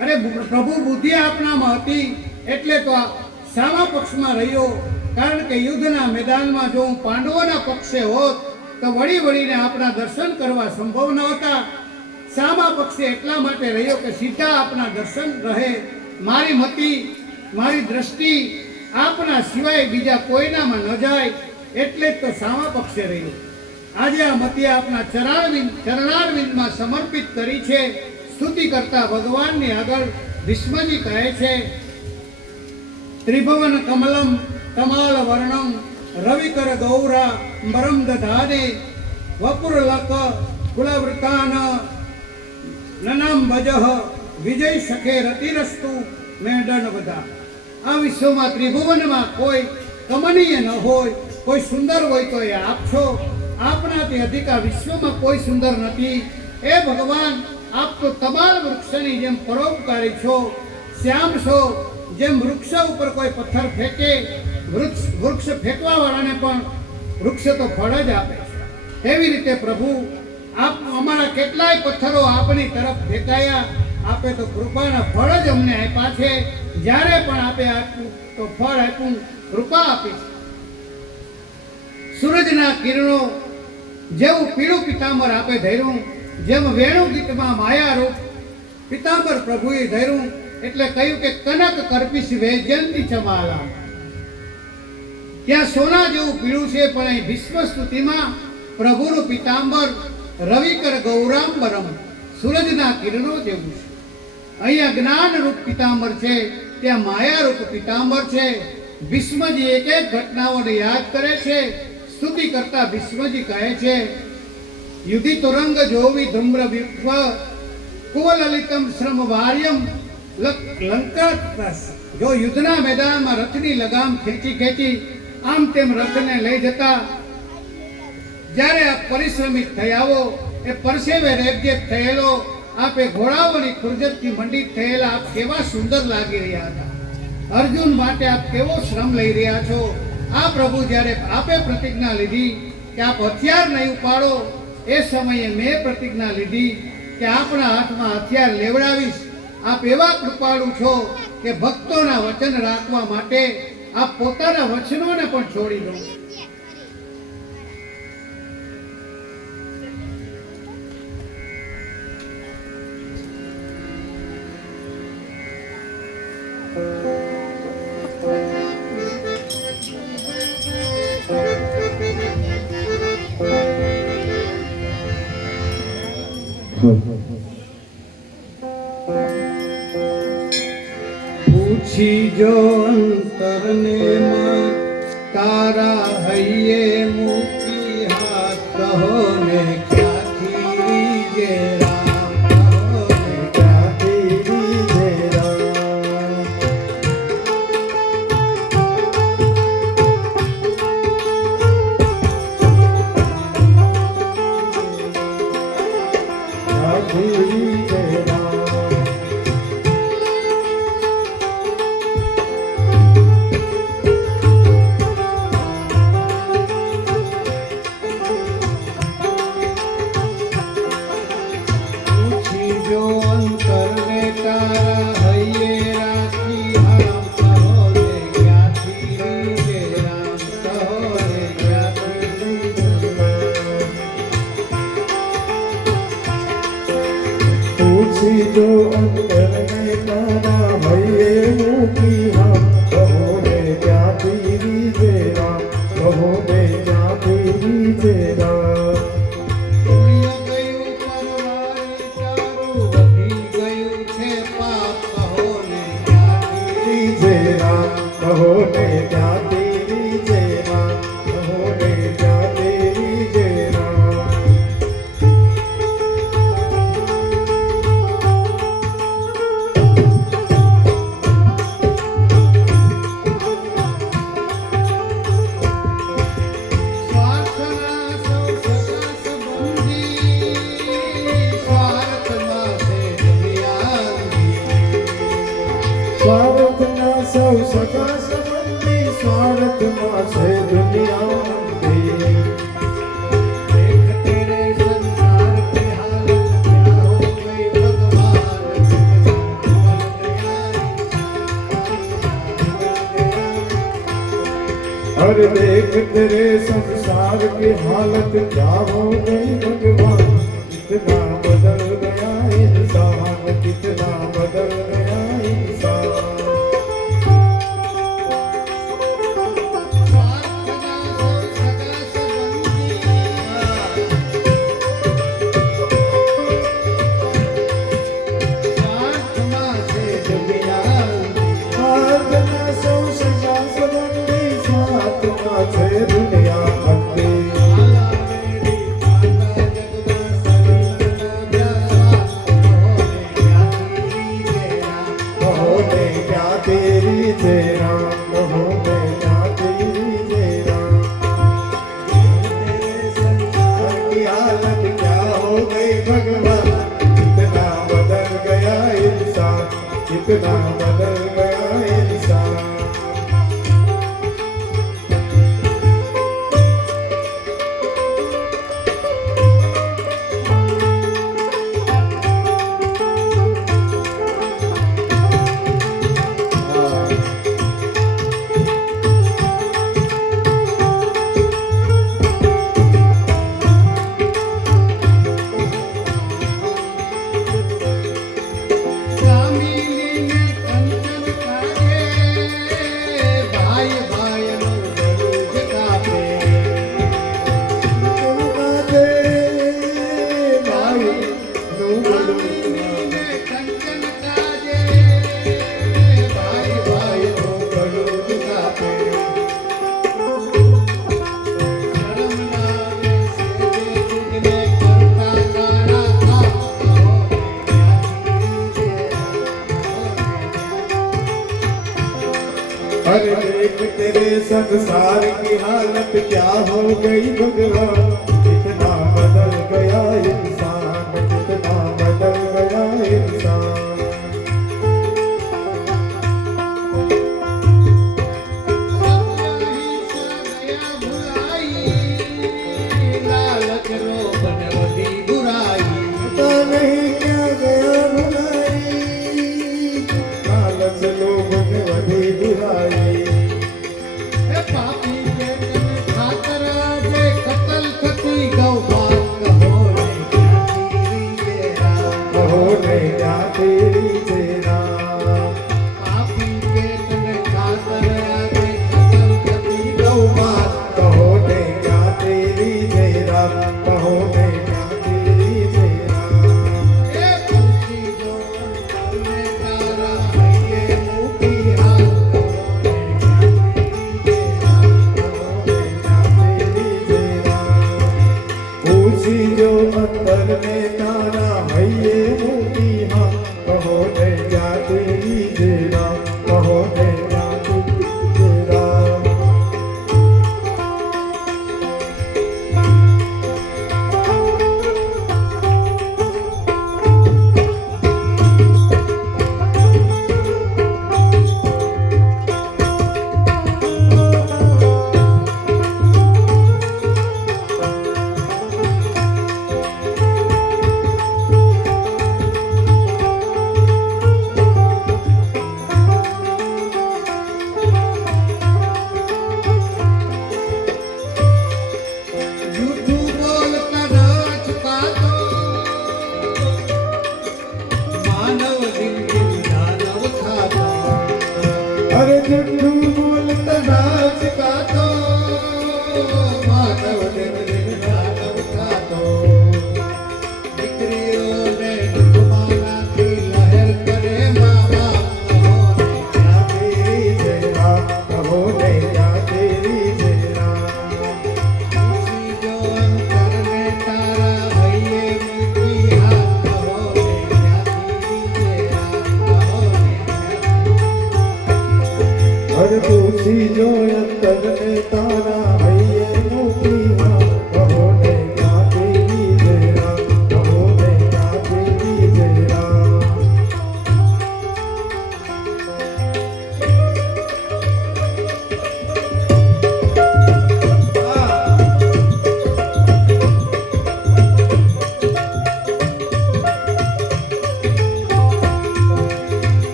અરે પ્રભુ, બુદ્ધિ આપનામાં હતી એટલે તો આ સામા પક્ષમાં રહ્યો. કારણ કે યુદ્ધના મેદાનમાં જો હું પાંડવોના પક્ષે હોત તો વળીને આપણા દર્શન કરવા સંભવ ન હતા. સામા પક્ષે એટલા માટે રહ્યો કે સીધા આપના દર્શન રહે. મારી મતિ, મારી દ્રષ્ટિ આપના સિવાય બીજા કોઈનામાં ન જાય, એટલે જ તો સામા પક્ષે રહ્યો. આજે આ મતિ આપના ચરણારવિંદમાં સમર્પિત કરી છે. સ્તુતિ કરતા ભગવાનની આગળ ભીષ્મજી કહે છે, ત્રિભુવન કમલમ તમાલ વર્ણમ રવિકર ગૌરા મરમ દધાને વપુરલક કુલવૃતાન નનમ ભજઃ વિજય સખે રતિરસ્તુ મેદન બધા. આ વિશ્વમાં ત્રિભુવનમાં કોઈ કમનીય ન હોય, કોઈ સુંદર હોય તો એ આપ છો. આપનાથી અધિક આ વિશ્વમાં કોઈ સુંદર નથી. એ ભગવાન, આપ તો તમામ વૃક્ષની જેમ પરોપકારી છો, શ્યામ છો. જેમ વૃક્ષ ઉપર કોઈ પથ્થર ફેંકે, વૃક્ષ ફેંકવા વાળાને પણ વૃક્ષ તો ફળ જ આપે છે. એવી રીતે પ્રભુ, આપ અમારા કેટલાય પથ્થરો આપની તરફ ફેંકાયા, આપે તો કૃપાના ફળ જ અમને આપ્યા છે. જ્યારે પણ આપે આપ્યું તો ફળ આપ્યું, કૃપા આપી છે. સૂરજના કિરણો જેવું પીળું પિતાંબર આપે ધર્યું, જેમ વેણુ ગીતમાં માયા રૂપ પિતાંબર પ્રભુએ ધર્યું. એટલે કહ્યું કે કનક કરપીશ વૈજયંતી ચમાલા. ત્યાં સોના જેવું પીળું છે, પણ અહીં ભીષ્મ સ્તુતિમાં પ્રભુનું પિતાંબર રવિકર ગૌરાંબરમ, સૂરજના કિરણો જેવું છે. અહીંયા જ્ઞાન રૂપ પિતાંબર છે, ત્યાં માયા રૂપ પિતાંબર છે. ભીષ્મજી એક એક ઘટનાઓને યાદ કરે છે. સ્તુતિ કરતા ભીષ્મજી કહે છે, યુધિ તુરંગ જોવી ધુમ્ર વિશ્વ કુવલલિતમ શ્રમ વાર્યમ લંકા. જો યુદ્ધના મેદાનમાં રથની લગામ ખેંચી આમ તેમ રથને લઈ જતા જ્યારે આપ પરિશ્રમિત થઈ આવો, એ પરસેવે રેબજેબ થયેલો આપે ઘોડાઓની ખુરજતથી મંડિત થયેલા આપ કેવા સુંદર લાગી રહ્યા હતા. અર્જુન માટે આપ કેવો શ્રમ લઈ રહ્યા છો. આ પ્રભુ જ્યારે આપે પ્રતિજ્ઞા લીધી કે આપ હથિયાર નહીં ઉપાડો, એ સમયે મેં પ્રતિજ્ઞા લીધી કે આપણા હાથમાં હથિયાર લેવડાવીશ. આપ એવા કૃપાળુ છો કે ભક્તોના વચન રાખવા માટે આપ પોતાના વચનોને પણ છોડી દો. પૂછી જો અંતરને માં તારા હૈયે મૂકી હાથ, કહો ને ક્યાંથી રીજે રામ, કહો ને ક્યાંથી રીજે રામ. ક્યાંથી રીજે રામ. જો અંતરને તારા હૈયે રાખી આમ, કહો ને ક્યાંથી રીજે રામ, કહો ને ક્યાંથી રીજે રામ. પૂછી જો અંતરને તારા હૈયે મૂકી હાથ, કહો ને ક્યાંથી રીજે રામ, કહો ને ક્યાંથી રીજે રામ. પુણ્ય ગયું પરવારી તારું, વધી ગયું છે પાપ, કહો ને ક્યાંથી રીજે રામ, કહો ને ક્યાંથી રીજે રામ, કહો ને ક્યાંથી રીજે રામ. સ્વાર્થના સૌ સગા સંબંધી, સ્વાર્થમાં છે દુનિયાની. સ્વાર્થના સૌ સગા સંબંધી, સ્વાર્થમાં છે દુનિયાની. देख तेरे संसार की हालत क्या हो गई भगवान, अरे देख तेरे संसार की हालत क्या हो गई भगवान, कितना बदल गया इंसान, कितना बदल गया इंसान. स्वार्थना सौ सगा संबंधी, स्वार्थમાં છે દુનિયાની. સ્વાર્થના સૌ સગા સંબંધી, સ્વાર્થમાં છે દુનિયા બંધી. માલા મેરી માતા જગમાં શરીરના વ્યાસા, કહો ને ક્યાંથી રીજે રામ, કહો ને ક્યાંથી રીજે રામ, કહો ને ક્યાંથી રીજે राम. की हालत क्या हो गई भगवान, कितना बदल गया इंसान, कितना बदल गया इंसान. કામિનીને કંચન संसार की हालत क्या हो गई भगवान, कितना बदल गया इंसान, कितना बदल गया इंसान। लालच लोभ ने बड़ी बुराई, पता नहीं क्या गया भुलाई, लालच लोभ ने बड़ी बुराई। हे पापी के तने खातर जे कत्ल थती गौ बात कहो रे क्या तेरी ये रात, कहो ने क्या तेरी तेरा, पापी के तने खातर जे कत्ल थती गौ बात, कहो ने क्या तेरी तेरा, कहो ने क्या तेरी तेरा। हे पंछी जो अंतर में तारा है ये मुखी हाथ, ऊंची जो अंतर में तारा है ये मोती हाँ, कहो ने क्या तेरी तेरा, कहो ने क्या तेरी तेरा। झूठू बोलता नाच पातो, मानव दिन दिन दानव थातो, अरे झूठू बोलता नाच का तो, मानव दिन दिन दानव थातो। દીકરીઓને ડૂબમાનાથી લહેર કરે મા બાપ, क्या तेरी तेरा, कहो ने क्या तेरी तेरा। ऊंची जो अंतर में तारा હૈયે મૂકી હાથ, કહો રે ક્યાંથી તેરા, કહો રે हर पूछी जो अंतर में तारा है ये मोती हाँ, कहो ने क्या तेरी तेरा, कहो ने क्या तेरी तेरा।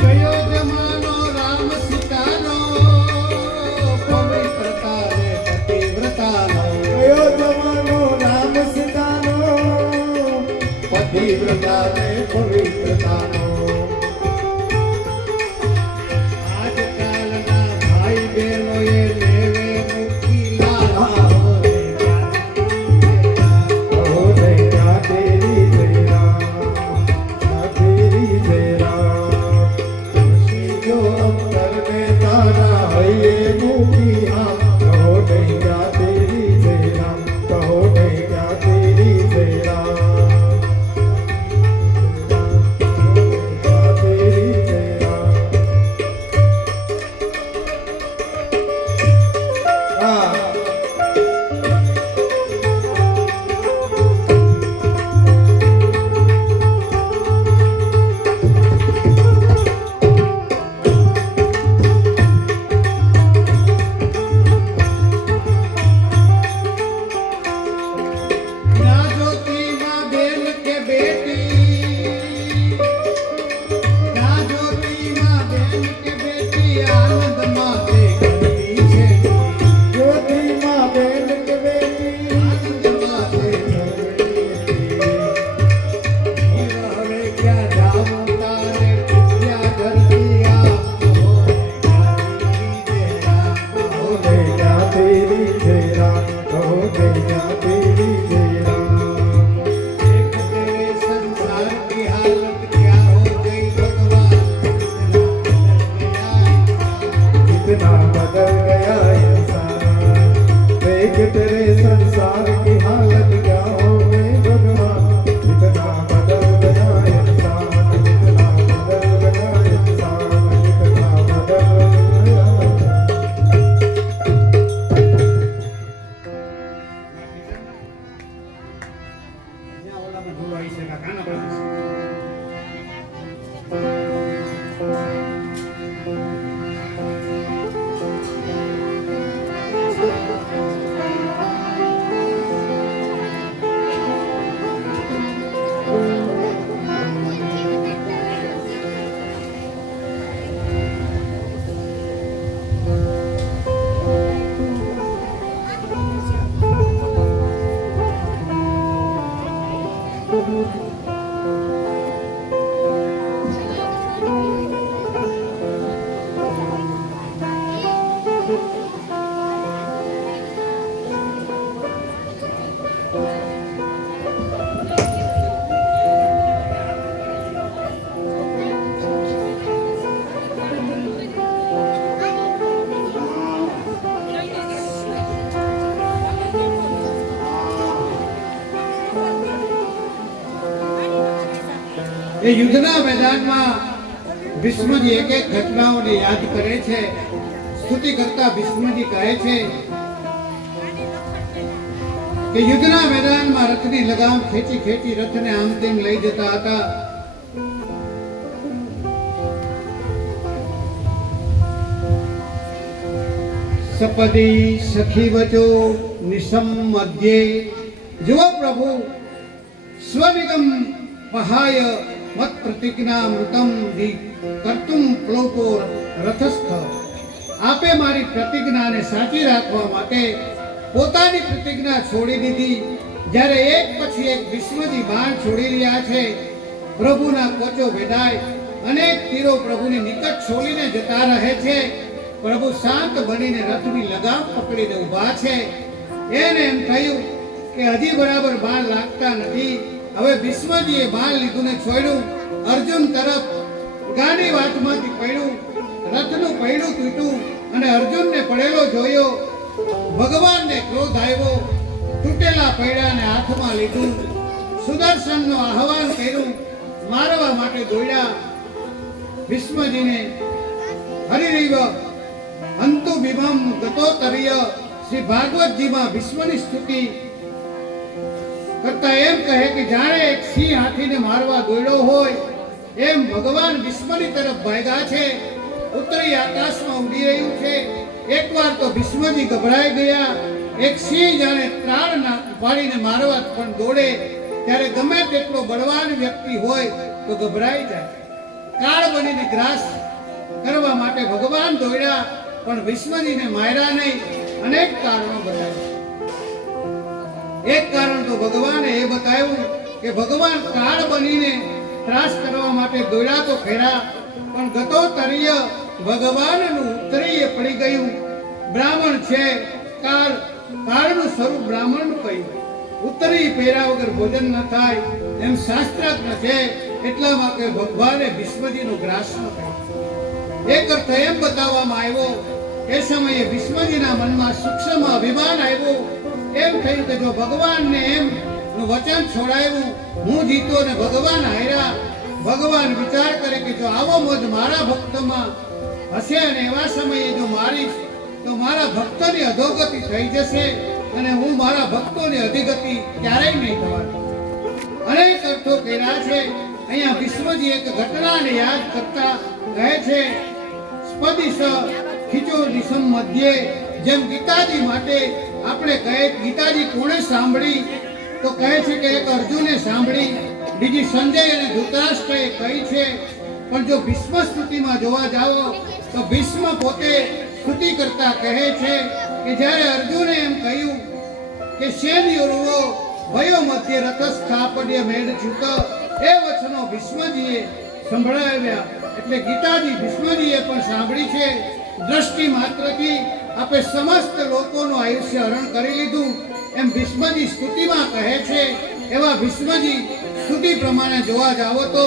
કયો જમાનો રામ સીતાનો, પવિત્રતા રે પતિવ્રતાનો, कयो जमानो राम सीतानो, पतिव्रता ने पवित्रतानो। આજકાલના ભાઈ બહેનોએ લેવે મૂકી લાલા, રે कहो ने क्या तेरी तेरा, क्या तेरी तेरा। ऊंची जो अंतर में तारा है ये मोती हाँ, कहो ने क्या तेरी तेरा, कहो ने क्या तेरी तेरा। क्या तेरी तेरा। हाँ ના જોતી માં બેન કે બેટી, ના જોતી માં બેન કે બેટી, આનંદ માં તે ઘરની છે, ज्योति माँ बहन के बेटी, આનંદ માં તે ઘરની છે। હવે ક્યાં જાવું તારે ક્યાં ધરતી આપ, કહો રે ક્યાંથી તેરા, કહો कहो ने क्या तेरी तेरा, कहो ने क्या तेरी तेरा। एक तेरे संसार की हालत क्या हो गई भगवान, कितना बदल गया इंसान। એ યુદ્ધના મેદાનમાં ભીષ્મજી એક એક ઘટનાઓને યાદ કરે છે. સ્તુતિ કરતા ભીષ્મજી કહે છે કે યુદ્ધના મેદાનમાં રથની લગામ ખેંચી ખેંચી રથને આમ તેમ લઈ જતા હતા. સપદી સખી વચો નિશમ મધ્યે. જો પ્રભુ સ્વનિગમ પહાય મત પ્રતિજ્ઞા મૃતમ દી કર્તુમ પ્લોકો રથસ્થ. આપે મારી પ્રતિજ્ઞાને સાચી રાખવા માટે પોતાની પ્રતિજ્ઞા છોડી દીધી. જ્યારે એક પછી એક ભીષ્મજી બાણ છોડી રહ્યા છે, પ્રભુના કોચો ભેદાય, અનેક તીરો પ્રભુની નિકટ છોડીને જતા રહે છે. પ્રભુ શાંત બનીને રથની લગામ પકડીને ઊભા છે. એને એમ થયું કે હજી બરાબર બાણ લાગતા નથી. હવે ભીષ્મજીએ બાણ લીધું ને છોડ્યું. અર્જુન તરફ ગાડી વાતમાંથી પડ્યું, રથનું પૈડું તૂટ્યું અને અર્જુનને પડેલો જોયો. ભગવાનને ક્રોધ આવ્યો, તૂટેલા પૈડાને હાથમાં લીધું, સુદર્શનનું આહવાન કર્યું, મારવા માટે દોડ્યા. ભીષ્મજીને હરિરીવ અંતુ બિમમ ગતોતર્ય. શ્રી ભાગવતજીમાં ભીષ્મની સ્તુતિ કરતા એમ કહે કે જાણે એક સિંહ હાથીને મારવા દોડ્યો હોય એમ ભગવાન ભીષ્મની તરફ ભાગ્યા છે. ઉત્તરી આકાશમાં ઉડી રહ્યું છે. એકવાર તો ભીષ્મજી ગભરાઈ ગયા. એક સિંહ જાણે ત્રાણ પાડીને મારવા પણ દોડે ત્યારે ગમે તેટલો બળવાન વ્યક્તિ હોય તો ગભરાઈ જાય. કાળ બનીને ગ્રાસ કરવા માટે ભગવાન દોડ્યા પણ ભીષ્મજીને માર્યા નહીં. અનેક કારણો બતાવ્યા. એક કારણ તો ભગવાને એ બતાવ્યું કે ભગવાન કાળ બનીને ત્રાસ કરવા માટે દોડ્યા તો ખરા, પણ ગતોતર્ય ભગવાનનું ઉત્તરીય પડી ગયું. બ્રાહ્મણ છે, કાળનું સ્વરૂપ બ્રાહ્મણનું કહ્યું. ઉત્તરી પહેર્યા વગર ભોજન ન થાય એમ શાસ્ત્રાજ્ઞ છે. એટલા માટે ભગવાને ભીષ્મજીનો ગ્રાસ ન કર્યો. એક અર્થ એમ બતાવવામાં આવ્યો. એ સમયે ભીષ્મજીના મનમાં સૂક્ષ્મ અભિમાન આવ્યું. એમ થયું કે જો ભગવાનને એમ વચન છોડાયું, હું જીતો ને ભગવાન હાર્યા. ભગવાન વિચાર કરે કે જો આવો મોજ મારા ભક્તમાં હશે અને એવા સમયે જો મારીશ તો મારા ભક્તોની અધોગતિ થઈ જશે અને હું મારા ભક્તોની અધિગતિ ક્યારેય નહીં થવાની. અનેક અર્થો કર્યા છે. અહીંયા ભીષ્મજી એક ઘટનાને યાદ કરતા કહે છે સ્પદિશ ખીચો દિશમ મધ્યે. જેમ ગીતાજી માટે આપણે કહે ગીતાજી કોણે સાંભળી તો કહે છે કે એક અર્જુને સાંભળી, બીજી સંજય અને ધૃતરાષ્ટ્રએ કહી છે. પણ જો ભીષ્મ સ્તુતિમાં જોવા જાઓ તો ભીષ્મ પોતે સ્તુતિ કરતા કહે છે કે જ્યારે અર્જુને એમ કહ્યું કે શેનયુરુઓ ભયો મધ્ય રથ સ્થાપડ્ય મેળ છૂટ, એ વચનો ભીષ્મજીએ સંભળાવ્યા. એટલે ગીતાજી ભીષ્મજીએ પણ સાંભળી છે. દ્રષ્ટિ માત્રથી આપણે સમસ્ત લોકોનું આયુષ્ય હરણ કરી લીધું એમ ભીષ્મજી સ્તુતિમાં કહે છે. એવા ભીષ્મજી સ્તુતિ પ્રમાણે જોવા જાઓ તો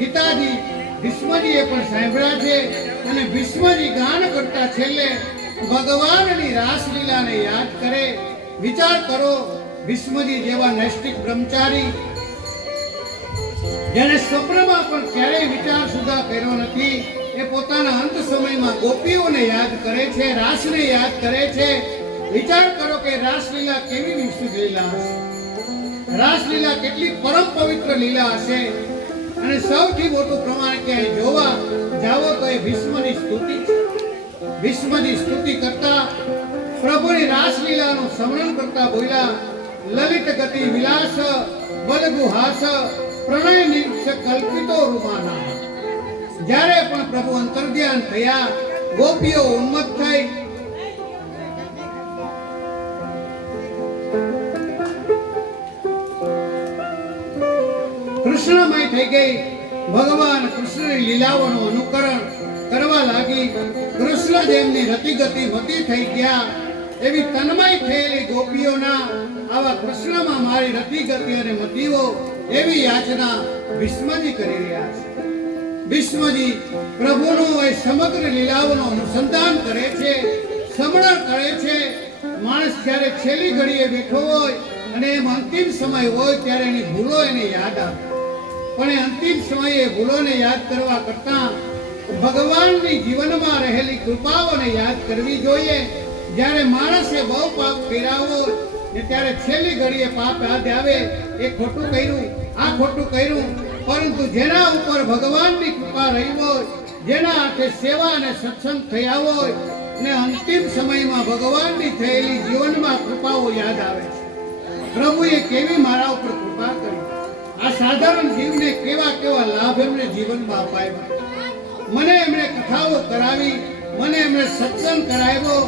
ગીતાજી ભીષ્મજીએ પણ સાંભળ્યા છે. અને ભીષ્મજી ગાન કરતા છેલ્લે ભગવાનની રાસલીલાને યાદ કરે. વિચાર કરો, ભીષ્મજી જેવા નૈષ્ઠિક બ્રહ્મચારી જેને સ્વપ્નમાં પણ ક્યારેય વિચાર સુધા કર્યો નથી, એ પોતાના અંત સમયમાં ગોપીઓને યાદ કરે છે, રાસને યાદ કરે છે. વિચાર કરો કે રાસલીલા કેવી વિશિષ્ટ લીલા હશે, રાસલીલા કેટલી પરમ પવિત્ર લીલા હશે. અને સૌથી મોટું પ્રમાણ કે જોવા જાવો તો એ ભીષ્મની સ્તુતિ છે. ભીષ્મની સ્તુતિ કરતા પ્રભુની રાસલીલાનું સ્મરણ કરતા બોલ્યા લલિત ગતિ વિલાસ બલગુહાસ પ્રણય નિક્ષ કલ્પિતો રૂમાના. જ્યારે પણ પ્રભુ અંતર્ધ્યાન થયા, ગોપીઓ ઉન્મત્ત થઈ. કૃષ્ણમય થઈ ગઈ. ભગવાન કૃષ્ણની લીલાઓનું અનુકરણ કરવા લાગી. કૃષ્ણ જેમની રતિગતિ મતી થઈ ગયા એવી તન્મય થયેલી ગોપીઓના આવા કૃષ્ણમાં મારી રતિગતિ અને મતીઓ એવી યાચના ભીષ્મજી કરી રહ્યા છે. ભીષ્મજી પ્રભુનું એ સમગ્ર લીલાઓનું અનુસંધાન કરે છે, સ્મરણ કરે છે. માણસ જ્યારે છેલ્લી ઘડીએ બેઠો હોય અને એમ અંતિમ સમય હોય ત્યારે એની ભૂલો એને યાદ આવે. પણ એ અંતિમ સમયે ભૂલોને યાદ કરવા કરતા ભગવાનની જીવનમાં રહેલી કૃપાઓને યાદ કરવી જોઈએ. જ્યારે માણસે બહુ પાપ કર્યા હોય ને ત્યારે છેલ્લી ઘડીએ પાપ યાદ આવે, એ ખોટું કર્યું, આ ખોટું કર્યું, પરંતુ જેના ઉપર ભગવાનની કૃપા રહી હોય, જેના હાથે સેવા અને સત્સંગ થયા હોય ને અંતિમ સમયમાં ભગવાનની થયેલી જીવનમાં કૃપાઓ યાદ આવે છે. પ્રભુએ કેવી મારા ઉપર કૃપા કરી, આ સાધારણ જીવને કેવા કેવા લાભ એમણે જીવનમાં અપાવ્યા. મને એમણે કથાઓ કરાવી, મને એમણે સત્સંગ કરાવ્યો,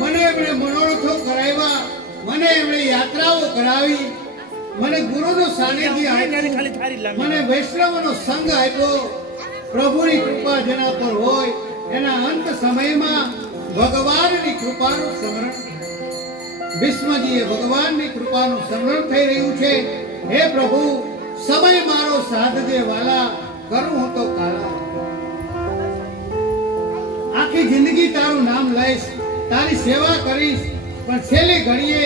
મને એમણે મનોરથો કરાવ્યા, મને એમણે યાત્રાઓ કરાવી, મને ગુરુનું સાનિધ્ય આપ્યું, મને વૈષ્ણવનો સંગ આપ્યો. પ્રભુની કૃપા જેના પર હોય એના અંત સમયમાં ભગવાનની કૃપાનું સ્મરણ થાય. ભીષ્મજીએ ભગવાનની કૃપાનું સ્મરણ થઈ રહ્યું છે. હે પ્રભુ, સમય મારો સાધજે વાલા, કરું હું તો કાલા. આખી જિંદગી તારું નામ લઈશ, તારી સેવા કરીશ, પણ છેલ્લી ઘડીએ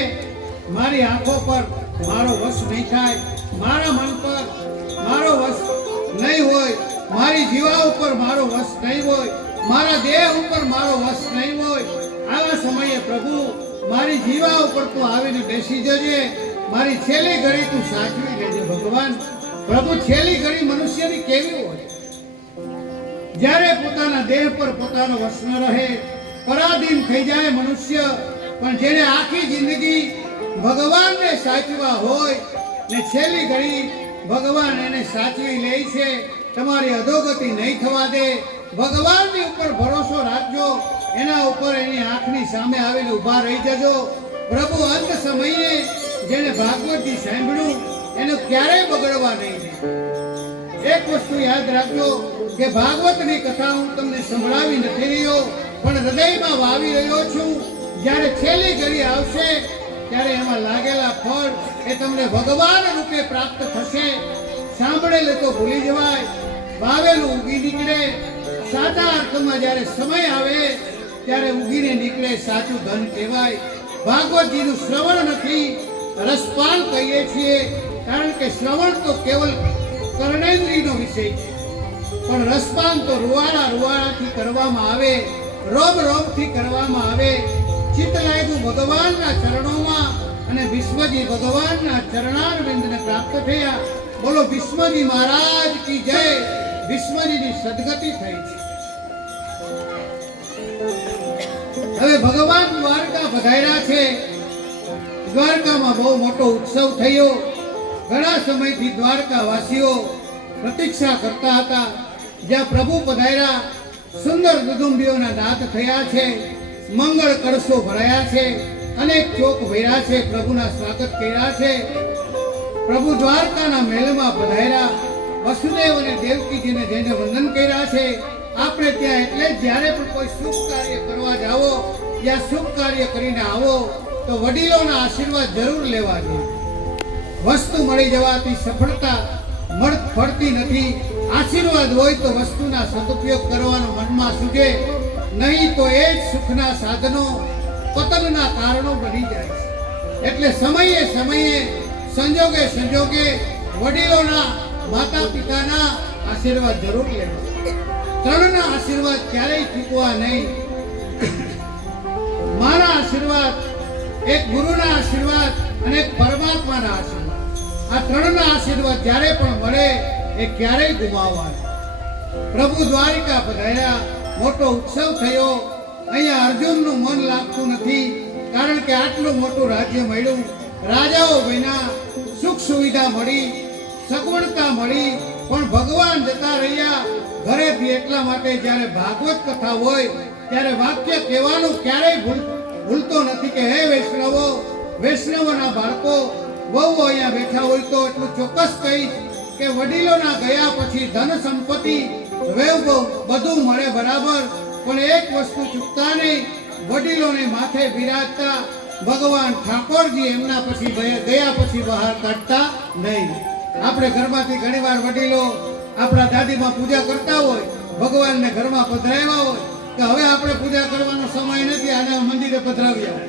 મારી આંખો પર મારો વશ નહીં થાય, મારા મન પર મારો વશ નહીં હોય, મારી જીવા ઉપર મારો વશ નહીં હોય, મારા દેહ ઉપર મારો વશ નહીં હોય. આવા સમયે પ્રભુ મારી જીવા ઉપર તું આવીને બેસી જજે, મારી છેલ્લી ઘડી તું સાચવી લેજે. ભગવાન પ્રભુ, છેલ્લી ઘડી મનુષ્યની કેવી હોય? જ્યારે પોતાના દેહ પર પોતાનો વશ ન રહે, પરાધીન થઈ જાય મનુષ્ય. પણ જેને આખી જિંદગી ભગવાનને સાચવા હોય ને છેલ્લી ઘડી ભગવાન એને સાચવી લે છે. તમારી અધોગતિ નહીં થવા દે. ભગવાનની ઉપર ભરોસો રાખજો, એના ઉપર એની આંખની સામે આવીને ઊભા રહી જજો. પ્રભુ અંત સમયે જેને ભાગવતજી સાંભળ્યું એને ક્યારેય બગડવા નહીં દે. એક વસ્તુ યાદ રાખજો કે ભાગવતની કથા હું તમને સંભળાવી નથી રહ્યો, પણ હૃદયમાં વાવી રહ્યો છું. જ્યારે છેલ્લી ઘડી આવશે ત્યારે એમાં લાગેલા ફળ એ તમને ભગવાન રૂપે પ્રાપ્ત થશે. સાંભળેલે તો ભૂલી જવાય, વાવેલું ઉગી નીકળે. સાચા અર્થમાં જ્યારે સમય આવે ત્યારે ઉગીને નીકળે, સાચું ધન કહેવાય. ભાગવતજીનું શ્રવણ નથી, રસપાન કહીએ છીએ, કારણ કે શ્રવણ તો કેવલ કર્ણેન્દ્રિયનો વિષય છે, પણ રસપાન તો રૂવાળાથી કરવામાં આવે, રોમથી કરવામાં આવે. ચિત્ત લાગ્યું ભગવાનના ચરણોમાં અને વિશ્વજી ભગવાનના ચરણારવિંદને પ્રાપ્ત થયા. બોલો વિશ્વજી મહારાજ કી જય. વિશ્વજીની સદગતિ થઈ છે. હવે ભગવાન દ્વારકા પધાર્યા છે. દ્વારકામાં બહુ મોટો ઉત્સવ થયો. ઘણા સમયથી દ્વારકા વાસીઓ પ્રતીક્ષા કરતા હતા જ્યાં પ્રભુ પધાર્યા. સુંદર દુદુંબીઓના નાદ થયા છે, મંગળ કળશો ભરાયા છે, અનેક ચોક ભર્યા છે, પ્રભુના સ્વાગત કર્યા છે. પ્રભુ દ્વારકાના મહેલમાં પધાર્યા. વસુદેવ અને દેવકીજીને જઈને વંદન કર્યા છે. આપણે ત્યાં એટલે જ્યારે પણ કોઈ શુભ કાર્ય કરવા જાઓ, યા શુભ કાર્ય કરીને આવો તો વડીલોના આશીર્વાદ જરૂર લેવા જોઈએ. વસ્તુ મળી જવાથી સફળતા ફળતી નથી. આશીર્વાદ હોય તો વસ્તુના સદુપયોગ કરવાનો મનમાં સૂજે, નહીં તો એ જ સુખના સાધનો પતનના કારણો બની જાય છે. એટલે સમયે સંજોગે વડીલોના, માતા પિતાના આશીર્વાદ જરૂર લેવા. ત્રણના આશીર્વાદ ક્યારેય ચૂકવા નહીં. મારા આશીર્વાદ, એક ગુરુના આશીર્વાદ અને એક પરમાત્માના આશીર્વાદ. આ ત્રણના આશીર્વાદ જ્યારે પણ મળે એ ક્યારેય ગુમાવવા નહીં. પ્રભુ દ્વારિકા પધાર્યા. મોટો ઉત્સવ થયો. અહીંયા અર્જુનનું મન લાગતું નથી, કારણ કે આટલું મોટું રાજ્ય મળ્યું, રાજાઓ બન્યા, સુખ સુવિધા મળી, સગવડતા મળી, પણ ભગવાન જતા રહ્યા ઘરેથી. એટલા માટે જ્યારે ભાગવત કથા હોય ત્યારે વાક્ય કહેવાનું ક્યારેય ભૂલતો નથી કે હે વૈષ્ણવો, વૈષ્ણવોના બાળકો, વહુઓ અહીંયા બેઠા હોય તો એટલું ચોક્કસ કહીશ કે વડીલોના ગયા પછી ધન સંપત્તિ વૈભવ બધું મળે બરાબર, પણ એક વસ્તુ ચૂકતા નહીં, વડીલોને માથે બિરાજતા ભગવાન ઠાકોરજી એમના પછી ગયા પછી બહાર કાઢતા નહીં. આપણે ઘરમાંથી ઘણીવાર વડીલો આપણા દાદીમાં પૂજા કરતા હોય, ભગવાનને ઘરમાં પધરાવ્યા હોય કે હવે આપણે પૂજા કરવાનો સમય નથી, આના મંદિરે પધરાવ્યા.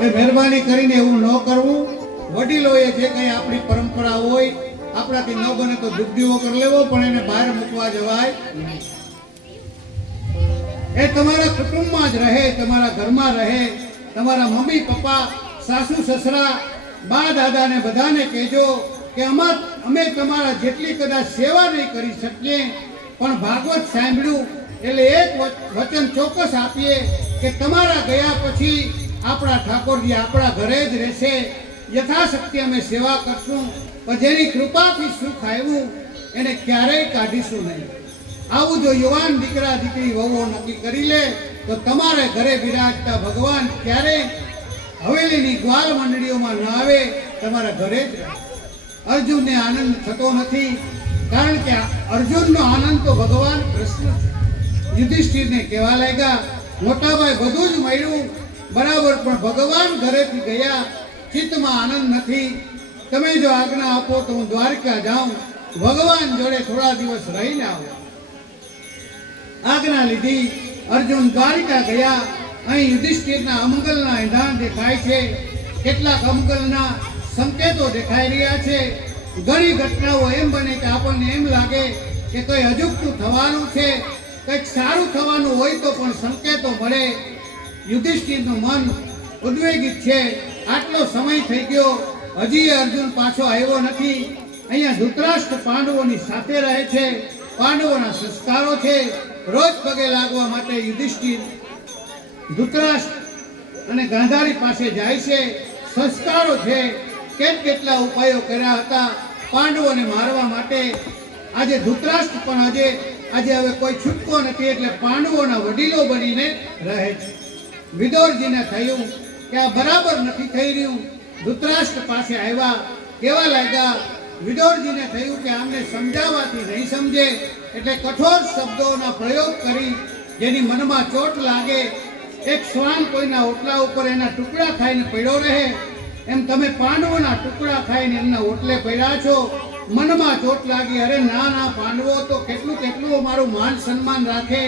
મહેરબાની કરીને એવું ન કરવું. વડીલોએ જે કંઈ આપણી પરંપરા હોય, આપણાથી ન બને તો દુઃખ દીવો કરી લેવો, પણ એને બહાર મૂકવા જવાય નહીં. એ તમારા કુટુંબમાં જ રહે, તમારા ઘરમાં રહે. તમારા મમ્મી પપ્પા, સાસુ સસરા, બા દાદાને બધાને કહેજો કે અમે તમારા જેટલી કદાચ સેવા નહીં કરી શકીએ, પણ ભાગવત સાંભળ્યું એટલે એક વચન ચોક્કસ આપીએ કે તમારા ગયા પછી આપણા ઠાકોરજી આપણા ઘરે જ રહેશે. યથાશક્તિ અમે સેવા કરશું, પણ જેની કૃપાથી સુખ આવ્યું એને ક્યારેય કાઢીશું નહીં. આવું જો યુવાન દીકરા દીકરી વહુઓ નક્કી કરી લે તો તમારે ઘરે બિરાજતા ભગવાન ક્યારેય હવેલીની ગ્વાલ મંડળીઓમાં ન આવે, તમારા ઘરે જ રહે. અર્જુનને આનંદ થતો નથી, કારણ કે અર્જુનનો આનંદ તો ભગવાન કૃષ્ણ છે. યુધિષ્ઠિરને કહેવા લાગ્યા, મોટાભાઈ બધું જ મળ્યું બરાબર, પણ ભગવાન ઘરેથી ગયા, ચિત્તમાં આનંદ નથી. તમે જો આજ્ઞા આપો તો હું દ્વારકા જાઉં, ભગવાન જોડે થોડા દિવસ રહીને આવું. આજ્ઞા લીધી, અર્જુન દ્વારકા ગયા. અહીં યુધિષ્ઠિરના અમંગલના એંધાણ દેખાય છે, કેટલાક અમંગલના સંકેતો દેખાઈ રહ્યા છે. ઘણી ઘટનાઓ એમ બને કે આપણને એમ લાગે કે કંઈ અજુગતું થવાનું છે, કંઈક સારું થવાનું હોય તો પણ સંકેતો મળે. યુધિષ્ઠિરનું મન ઉદ્વેગિત છે. આટલો સમય થઈ ગયો, હજી અર્જુન પાછો આવ્યો નથી. અહીંયા ધૃતરાષ્ટ્ર પાંડવોની સાથે રહે છે, પાંડવોના સંસ્કારો છે. રોજ પગે લાગવા માટે યુધિષ્ઠિર ધૃતરાષ્ટ્ર અને ગાંધારી પાસે જાય છે. સંસ્કારો છે, કેટલા ઉપાયો કર્યા હતા પાંડવોને મારવા માટે. આજે ધૃતરાષ્ટ્ર પણ આજે હવે કોઈ છૂટકો નથી, એટલે પાંડવોના વડીલો બનીને રહે છે. વિદુરજીને થયું કે આ બરાબર નથી થઈ રહ્યું. ધૃતરાષ્ટ્ર પાસે આવ્યા, કેવા લાગ્યા. વિદુરજીને થયું કે આમને સમજાવવાથી નહીં સમજે, એટલે કઠોર શબ્દોના પ્રયોગ કરી જેની મનમાં ચોટ લાગે. એક શ્વાન કોઈના ઓટલા ઉપર એના ટુકડા ખાઈને પડ્યો રહે, એમ તમે પાંડવોના ટુકડા ખાઈને એમના ઓટલે પડ્યા છો. મનમાં ચોટ લાગી, અરે ના પાંડવો તો કેટલું અમારું માન સન્માન રાખે,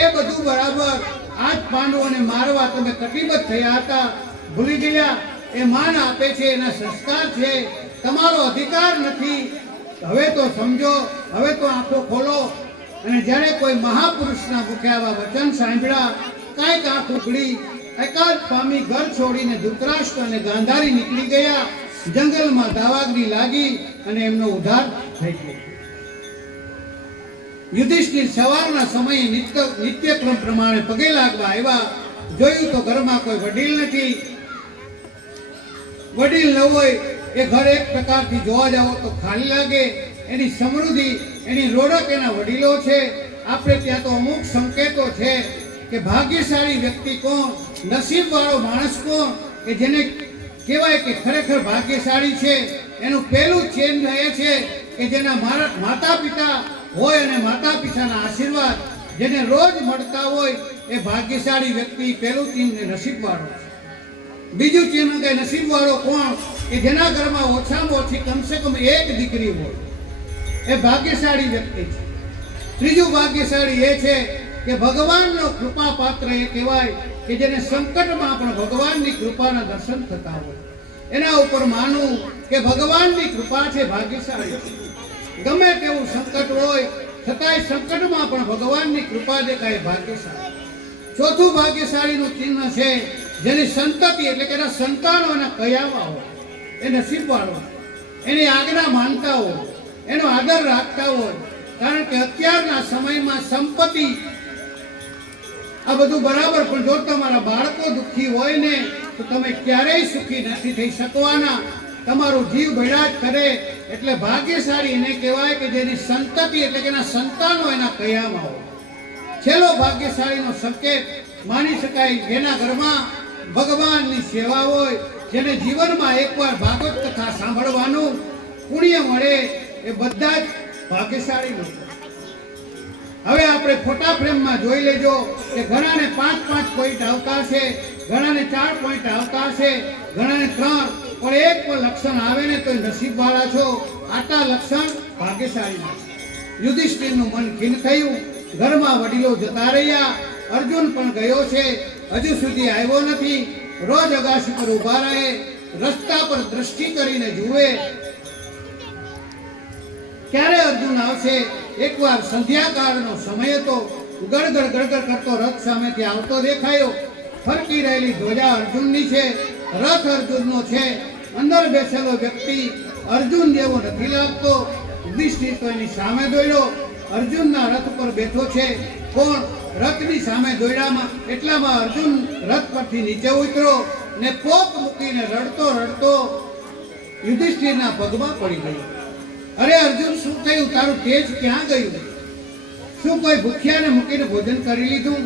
એ બધું બરાબર. આજ પાંડવોને મારવા તમે કટિબદ્ધ થયા હતા, ભૂલી ગયા. એ માન આપે છે, એના સંસ્કાર છે, તમારો અધિકાર નથી. હવે તો સમજો, હવે તો આંખો ખોલો. અને જ્યારે કોઈ મહાપુરુષના મુખે આવા વચન સાંભળ્યા, કાંઈક આંખ ઉઘડી, એકાદ પામી ઘર છોડીને ધૃતરાષ્ટ્ર અને ગાંધારી નીકળી ગયા. જંગલમાં દાવાગ્નિ લાગી અને એમનો ઉદ્ધાર થઈ ગયો. યુધિષ્ઠિર સવારના સમયે નિત્યક્રમ પ્રમાણે પગે લાગવા આવ્યા. જોયું તો ઘરમાં કોઈ વડીલ નથી. વડીલ ન હોય એ ઘર એક પ્રકારથી જોવા જાવ તો ખાલી લાગે. એની સમૃદ્ધિ, એની રોડક એના વડીલો છે. આપણે ત્યાં તો અમુક સંકેતો છે કે ભાગ્યશાળી વ્યક્તિ કોણ, નસીબવાળો માણસ કોણ, કે જેને કહેવાય કે ખરેખર ભાગ્યશાળી છે. એનું પહેલું ચિહ્ન એ છે કે જેના માતા પિતા હોય અને માતા પિતાના આશીર્વાદ જેને રોજ મળતા હોય, એ ભાગ્યશાળી વ્યક્તિ પહેલું ચિહ્ન નસીબવાળો છે. બીજું ચિહ્ન કે નસીબવાળો કોણ, કે જેના ઘરમાં ઓછામાં ઓછી કમસે કમ એક દીકરી હોય, એ ભાગ્યશાળી વ્યક્તિ છે. ત્રીજું ભાગ્યશાળી એ છે કે ભગવાનનો કૃપા પાત્ર એ કહેવાય કે જેને સંકટમાં પણ ભગવાનની કૃપાના દર્શન થતા હોય. એના ઉપર માનવું કે ભગવાનની કૃપા છે, ભાગ્યશાળી છે. ગમે તેવું સંકટ હોય છતાંય સંકટમાં પણ ભગવાનની કૃપા દેખાય, ભાગ્યશાળી. ચોથું ભાગ્યશાળીનું ચિહ્ન છે જેની સંતતિ એટલે કે એના સંતાનો એના કયામાં હોય, એ નસીબવાળો. એની આજ્ઞા માનતા હોય, એનો આદર રાખતા હોય. કારણ કે અત્યારના સમયમાં સંપત્તિ આ બધું બરાબર, પણ જો તમારા બાળકો દુઃખી હોય ને તો તમે ક્યારેય સુખી નથી થઈ શકવાના. તમારો જીવ ભેડા જ કરે. એટલે ભાગ્યશાળી એને કહેવાય કે જેની સંતતિ એટલે કે એના સંતાનો એના કયામાં હોય. છેલ્લો ભાગ્યશાળીનો સંકેત માની શકાય જેના ઘરમાં ભગવાનની સેવા હોય, જેને જીવનમાં એકવાર ભાગવત કથા સાંભળવાનું પુણ્ય મળે, એ બધા જ ભાગ્યશાળી લોકો. હવે આપણે ફોટા ફ્રેમમાં જોઈ લેજો કે ઘણાને 5 પોઈન્ટ આવતા છે, ઘણાને 4 પોઈન્ટ આવતા છે, ઘણાને 3, પણ એક પણ લક્ષણ આવે ને તો નસીબવાળા છો. આટલા લક્ષણ ભાગ્યશાળી. યુધિષ્ઠિરનું મન ખીન થયું. ઘરમાં વડીલો જતા રહ્યા. અર્જુન પણ ગયો છે, હજુ સુધી આવ્યો નથી. રોજ અગાસી પર ઊભા રહે, રસ્તા પર દ્રષ્ટિ કરીને જુએ ક્યારે અર્જુન આવશે. એકવાર સંધ્યાકાળનો સમય હતો. ગડગડ ગડગડ કરતો રથ સામેથી આવતો દેખાયો. ફરકી રહેલી ધ્વજા અર્જુનની છે, રથ અર્જુનનો છે. અંદર બેસેલો વ્યક્તિ અર્જુન જેવો નથી લાગતો. યુધિષ્ઠિર તો એની સામે દોડ્યો. અર્જુનના રથ પર બેઠો છે. કોણ? રથની સામે દોડ્યામાં એટલામાં અર્જુન રથ પરથી નીચે ઉતર્યો ને પોક મૂકીને રડતો રડતો યુધિષ્ઠિરના પગમાં પડી ગયો. અરે અર્જુન, શું થયું? તારું તેજ ક્યાં ગયું? શું કોઈ ભૂખ્યાને મૂકીને ભોજન કરી લીધું?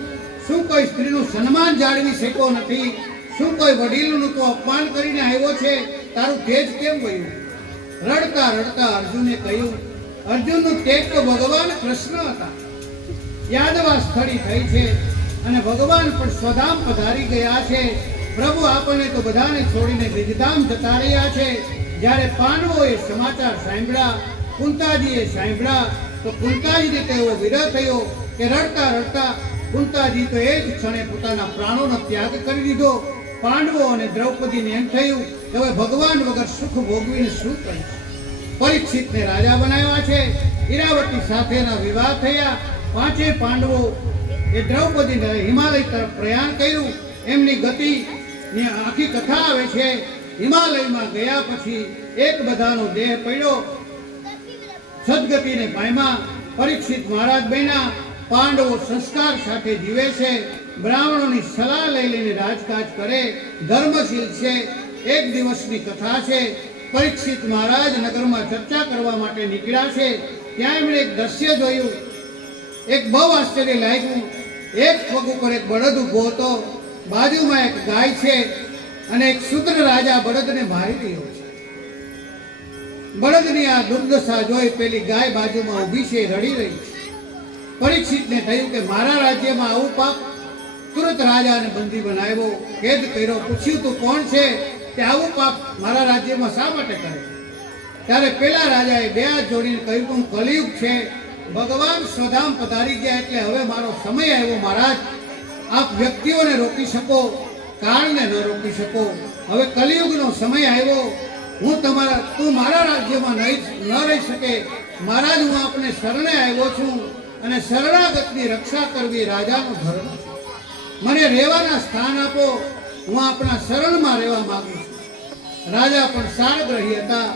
શું કોઈ સ્ત્રીનું સન્માન જાળવી શક્યો નથી? શું કોઈ વડીલોનું તો અપમાન કરીને આવ્યો છે? તારું તેજ કેમ ગયું? રડતા રડતા અર્જુને કહ્યું. અર્જુનનું તેજ તો ભગવાન કૃષ્ણ હતા. યાદવા સ્થળી થઈ છે અને ભગવાન પણ સ્વધામ પધારી ગયા છે. પ્રભુ આપણને તો બધાને છોડીને નિજધામ જતા રહ્યા છે. જ્યારે પાંડવોએ સમાચાર સાંભળ્યા, કુંતાજીએ સાંભળ્યા, તો કુંતાજીને તેવો વિરહ થયો કે રડતા રડતા કુંતાજી તો એ જ ક્ષણે પોતાના પ્રાણોનો ત્યાગ કરી દીધો. પાંડવો અને દ્રૌપદીને એમ થયું કે હવે ભગવાન વગર સુખ ભોગવીને શું કરીશ. પરીક્ષિતને રાજા બનાવ્યા છે. ઈરાવતી સાથેના વિવાહ થયા. પાંચે પાંડવો એ દ્રૌપદીને હિમાલય તરફ પ્રયાણ કર્યું. એમની ગતિની આખી કથા આવે છે. હિમાલયમાં ગયા પછી એક બધાનો દેહ પડ્યો. સદગતિને પામ્યા. પરીક્ષિત મહારાજ બન્યા. પાંડવો સંસ્કાર સાથે જીવે છે. બ્રાહ્મણોની સલાહ લઈ લઈને રાજકાજ કરે. ધર્મશીલ છે. એક દિવસની કથા છે. પરીક્ષિત મહારાજ નગરમાં ચર્ચા કરવા માટે નીકળ્યા છે. ત્યાં એમણે એક દ્રશ્ય જોયું. એક બહુ આશ્ચર્ય લાગ્યું. એક પગ ઉપર એક બળદ ઊભો હતો. બાજુમાં એક ગાય છે અને એક શુદ્ર રાજા બળદને મારી રહ્યો છે. બળદની આ દુર્દશા જોઈ પેલી ગાય બાજુમાં ઊભી છે, રડી રહી છે. પરીક્ષિતને થયું કે મારા રાજ્યમાં આવું પાપ. તુરંત રાજાને બંદી બનાવ્યો, કેદ કર્યો. પૂછ્યું તું કોણ છે તે આવું પાપ મારા રાજ્યમાં શા માટે કરે? ત્યારે પેલા રાજાએ બે હાથ જોડીને કહ્યું કે હું કલિયુગ છે, ભગવાન સ્વધામ પધારી ગયા એટલે હવે મારો સમય આવ્યો. મહારાજ, આપ વ્યક્તિઓને રોકી શકો, કાળને ન રોકી શકો. હવે કલિયુગનો સમય આવ્યો. તું મારા રાજ્યમાં ન રહી શકે. મહારાજ, હું આપને શરણે આવ્યો છું અને શરણાગતની રક્ષા કરવી રાજાનો ધર્મ છે. મને રહેવાના સ્થાન આપો. હું આપણા શરણમાં રહેવા માંગુ છું. રાજા પણ સારગ્રહી હતા.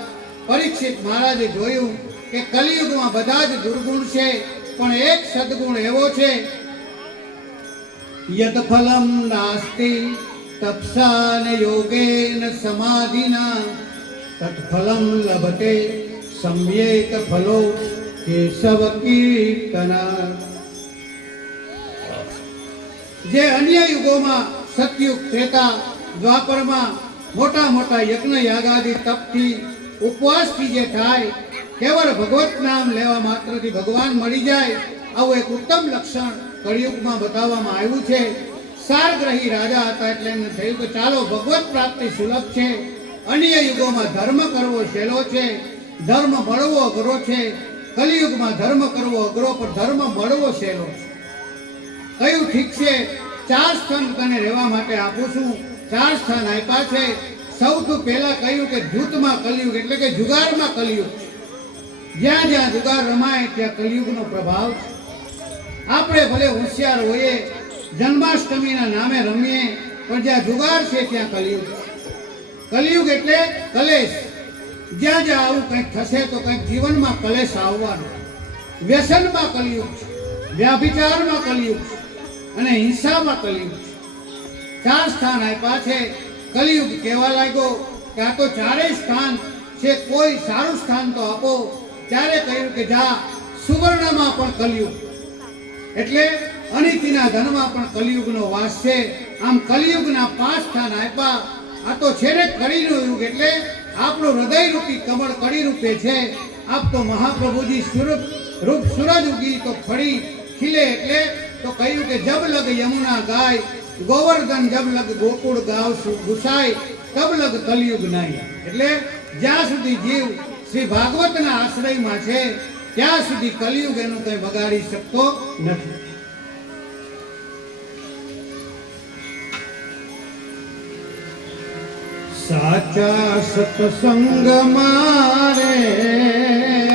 પરીક્ષિત મહારાજે જોયું કે કલિયુગમાં બધા જ દુર્ગુણ છે, પણ એક સદગુણ એવો છે. યદ ફલમ નાસ્તિ તપસા ને યોગેન સમાધિના તત્ફલમ લભતે સમ્યેક ફલો કેશવ કીર્તના. જે અન્ય યુગોમાં સતયુગ, ત્રેતા, દ્વાપરમાં મોટા મોટા યજ્ઞ યાગાદી તપથી ઉપવાસથી જે થાય, કેવળ ભગવત નામ લેવા માત્રથી ભગવાન મળી જાય, આવું એક ઉત્તમ લક્ષણ કળિયુગમાં બતાવવામાં આવ્યું છે. સારગ્રહી રાજા હતા એટલે એમને થયું કે ચાલો, ભગવત પ્રાપ્તિ સુલભ છે. અન્ય યુગોમાં ધર્મ કરવો સહેલો છે, ધર્મ મળવો અઘરો છે. કલિયુગમાં ધર્મ કરવો અઘરો, પણ ધર્મ મળવો સહેલો છે. કયું ઠીક છે, 4 સ્થાન તને રહેવા માટે આપું છું. 4 સ્થાન આપ્યા છે. સૌથી પહેલા કહ્યું કે જૂથમાં કલિયુગ એટલે કે જુગારમાં કલિયુગ છે. જ્યાં જ્યાં જુગાર રમાય ત્યાં કલિયુગનો પ્રભાવ છે. આપણે ભલે હોશિયાર હોઈએ, જન્માષ્ટમીના નામે રમીએ, પણ જ્યાં જુગાર છે ત્યાં કલિયુગ છે. કલિયુગ એટલે કલેશ. જ્યાં જ્યાં આવું કંઈક થશે તો કંઈક જીવનમાં કલેશ આવવાનો. વ્યસનમાં કલિયુગ છે, વ્યાભિચારમાં કલિયુગ છે અને હિંસામાં કલિયુગ છે. 4 સ્થાન આપ્યા છે. કલિયુગ કહેવા લાગ્યો કે આ તો 4 સ્થાન છે, કોઈ સારું સ્થાન તો આપો. ત્યારે કહ્યું કે જા, સુવર્ણમાં પણ કલિયુગ એટલે અનિતિના ધનમાં પણ કલિયુગનો વાસ છે. આમ કલિયુગના 5 સ્થાન આપ્યા. આ તો છે ને કળીનો યુગ એટલે આપણું હૃદયરૂપી કમળ કળી રૂપે છે. આપ તો મહાપ્રભુજી રૂપ સૂરજ ઉગી તો ફળી ખીલે એટલે તો કહ્યું કે જબ લગ યમુના ગાય, ગોવર્ધન જબ લગ ગોકુળ ગાવ ગુસાય, તબ લગ કલિયુગ નાય. એટલે જ્યાં સુધી જીવ શ્રી ભાગવતના આશ્રયમાં છે ત્યાં સુધી કલિયુગ એનું કંઈ બગાડી શકતો નથી. સાચા સત્સંગ મારે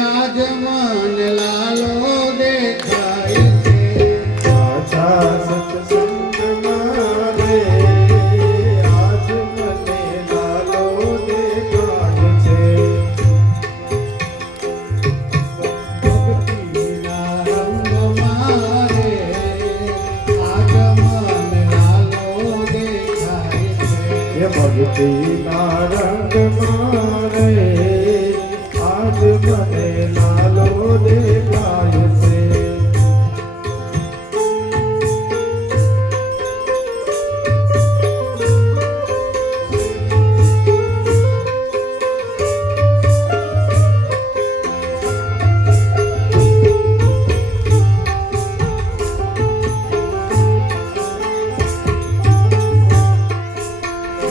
આજ મન લાલો દેખાય છે. સાચા સત્સંગ મારે આજ મને લાલો દેખાય છે. ભક્તિના રંગ મારે આજ મન લાલો દેખાય છે. એ ભક્તિના રંગ મારે આજ મને લાલો દેખાય છે.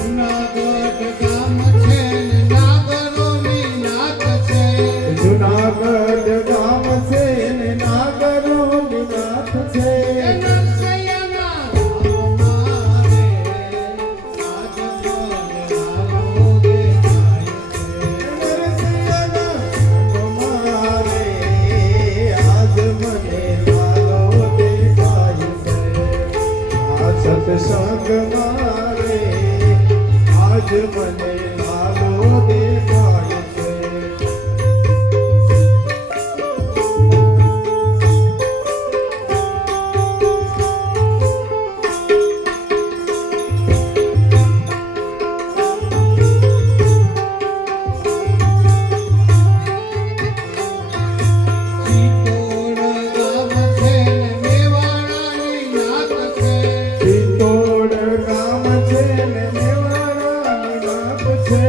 જુનાગઢ ગામ છે ને નાગરોની નાત છે. જુનાગઢ ગામ છે ને નાગરોની નાથ છે. એ નરસૈયાના ધામ મારે આજ મન લાલો દેખાય છે. નરસિંહના મારે આજ મને લાલો દેખાય છે. આ સત્સંગ મારે આજ મને લાલો દેખાય છે. ચિત્તોડ ગામ છે ને મેવાડાની નાત છે. ચિત્તોડ ગામ છે ને મેવાડાની નાથ છે.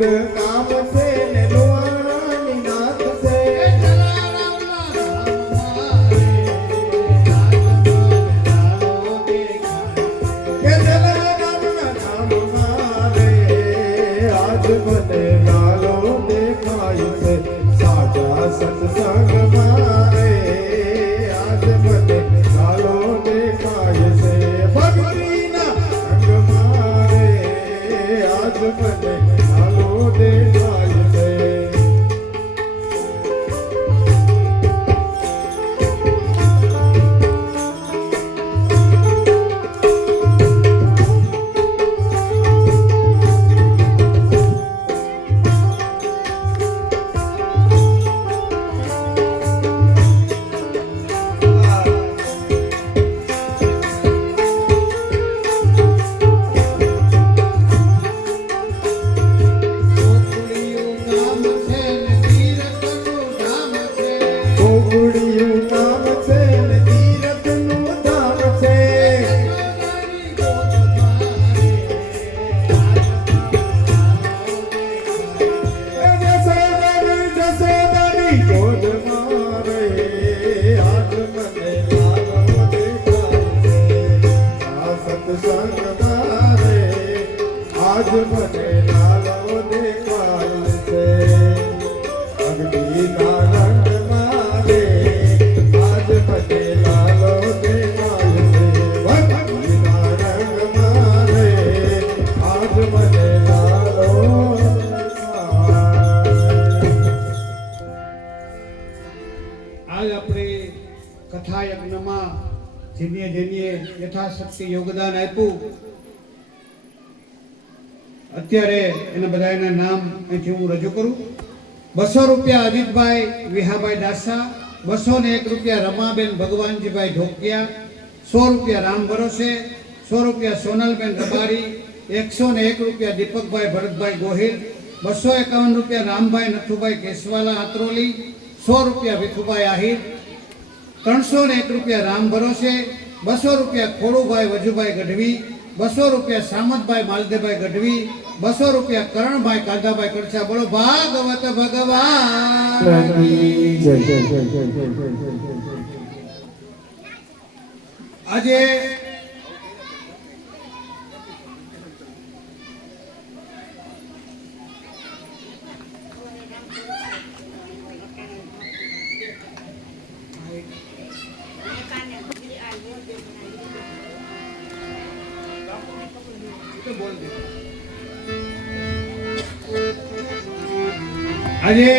દૂર કામ છે ને લુહાણાની નાત છે. એ જલારામના ધામ મારે રાજમાન લાલો દેખાય. કે જલારામના ધામમાં રે આજ મને લાલો દેખાય છે. સાચા સત્સંગમાં રે આજ મને લાલો દેખાય છે. ભક્તિના રંગમાં રે આજ મને લાલો દેખાય છે. ગોકુળિયું ગામ છે ને તીરથનું ધામ છે. ગોકુળિયું નામ છે ને તીરથનું ધામ છે. યશોદાની ગોદ મારે રાજમાન લાલો દેખાય. જસોદાની ગોદમાં રે આજ મને લાલો દેખાય છે. આ સત્સંગમાં રે આજ મને લાલો દેખાય છે. ભક્તિના રંગમાં રે આજ મને લાલો દેખાય છે. ભક્તિના રંગમાં રે આજ મને લાલો દેખાય. આજ આપણે કથા યજ્ઞમાં જેને યથાશક્તિ યોગદાન આપ્યું, અત્યારે એના બધાના નામ અહીંથી હું રજૂ કરું. 200 રૂપિયા અજીતભાઈ વિહાભાઈ દાસા, 201 રૂપિયા રમાબેન ભગવાનજીભાઈ ઢોકિયા, 100 રૂપિયા રામ ભરોસે, 100 રૂપિયા સોનલબેન રબારી, 101 રૂપિયા દીપકભાઈ ભરતભાઈ ગોહિલ, 251 રૂપિયા રામભાઈ નથુભાઈ કેશવાલા આત્રોલી, 100 રૂપિયા ભીખુભાઈ આહિર, 301 રૂપિયા રામ ભરોસે, 200 રૂપિયા ખોડુભાઈ વજુભાઈ ગઢવી, 200 રૂપિયા સામતભાઈ માલદેભાઈ ગઢવી, 200 રૂપિયા કરણભાઈ કાંધાભાઈ કડછા. બોલો ભાગવત ભગવાન કી જય. આજે આજે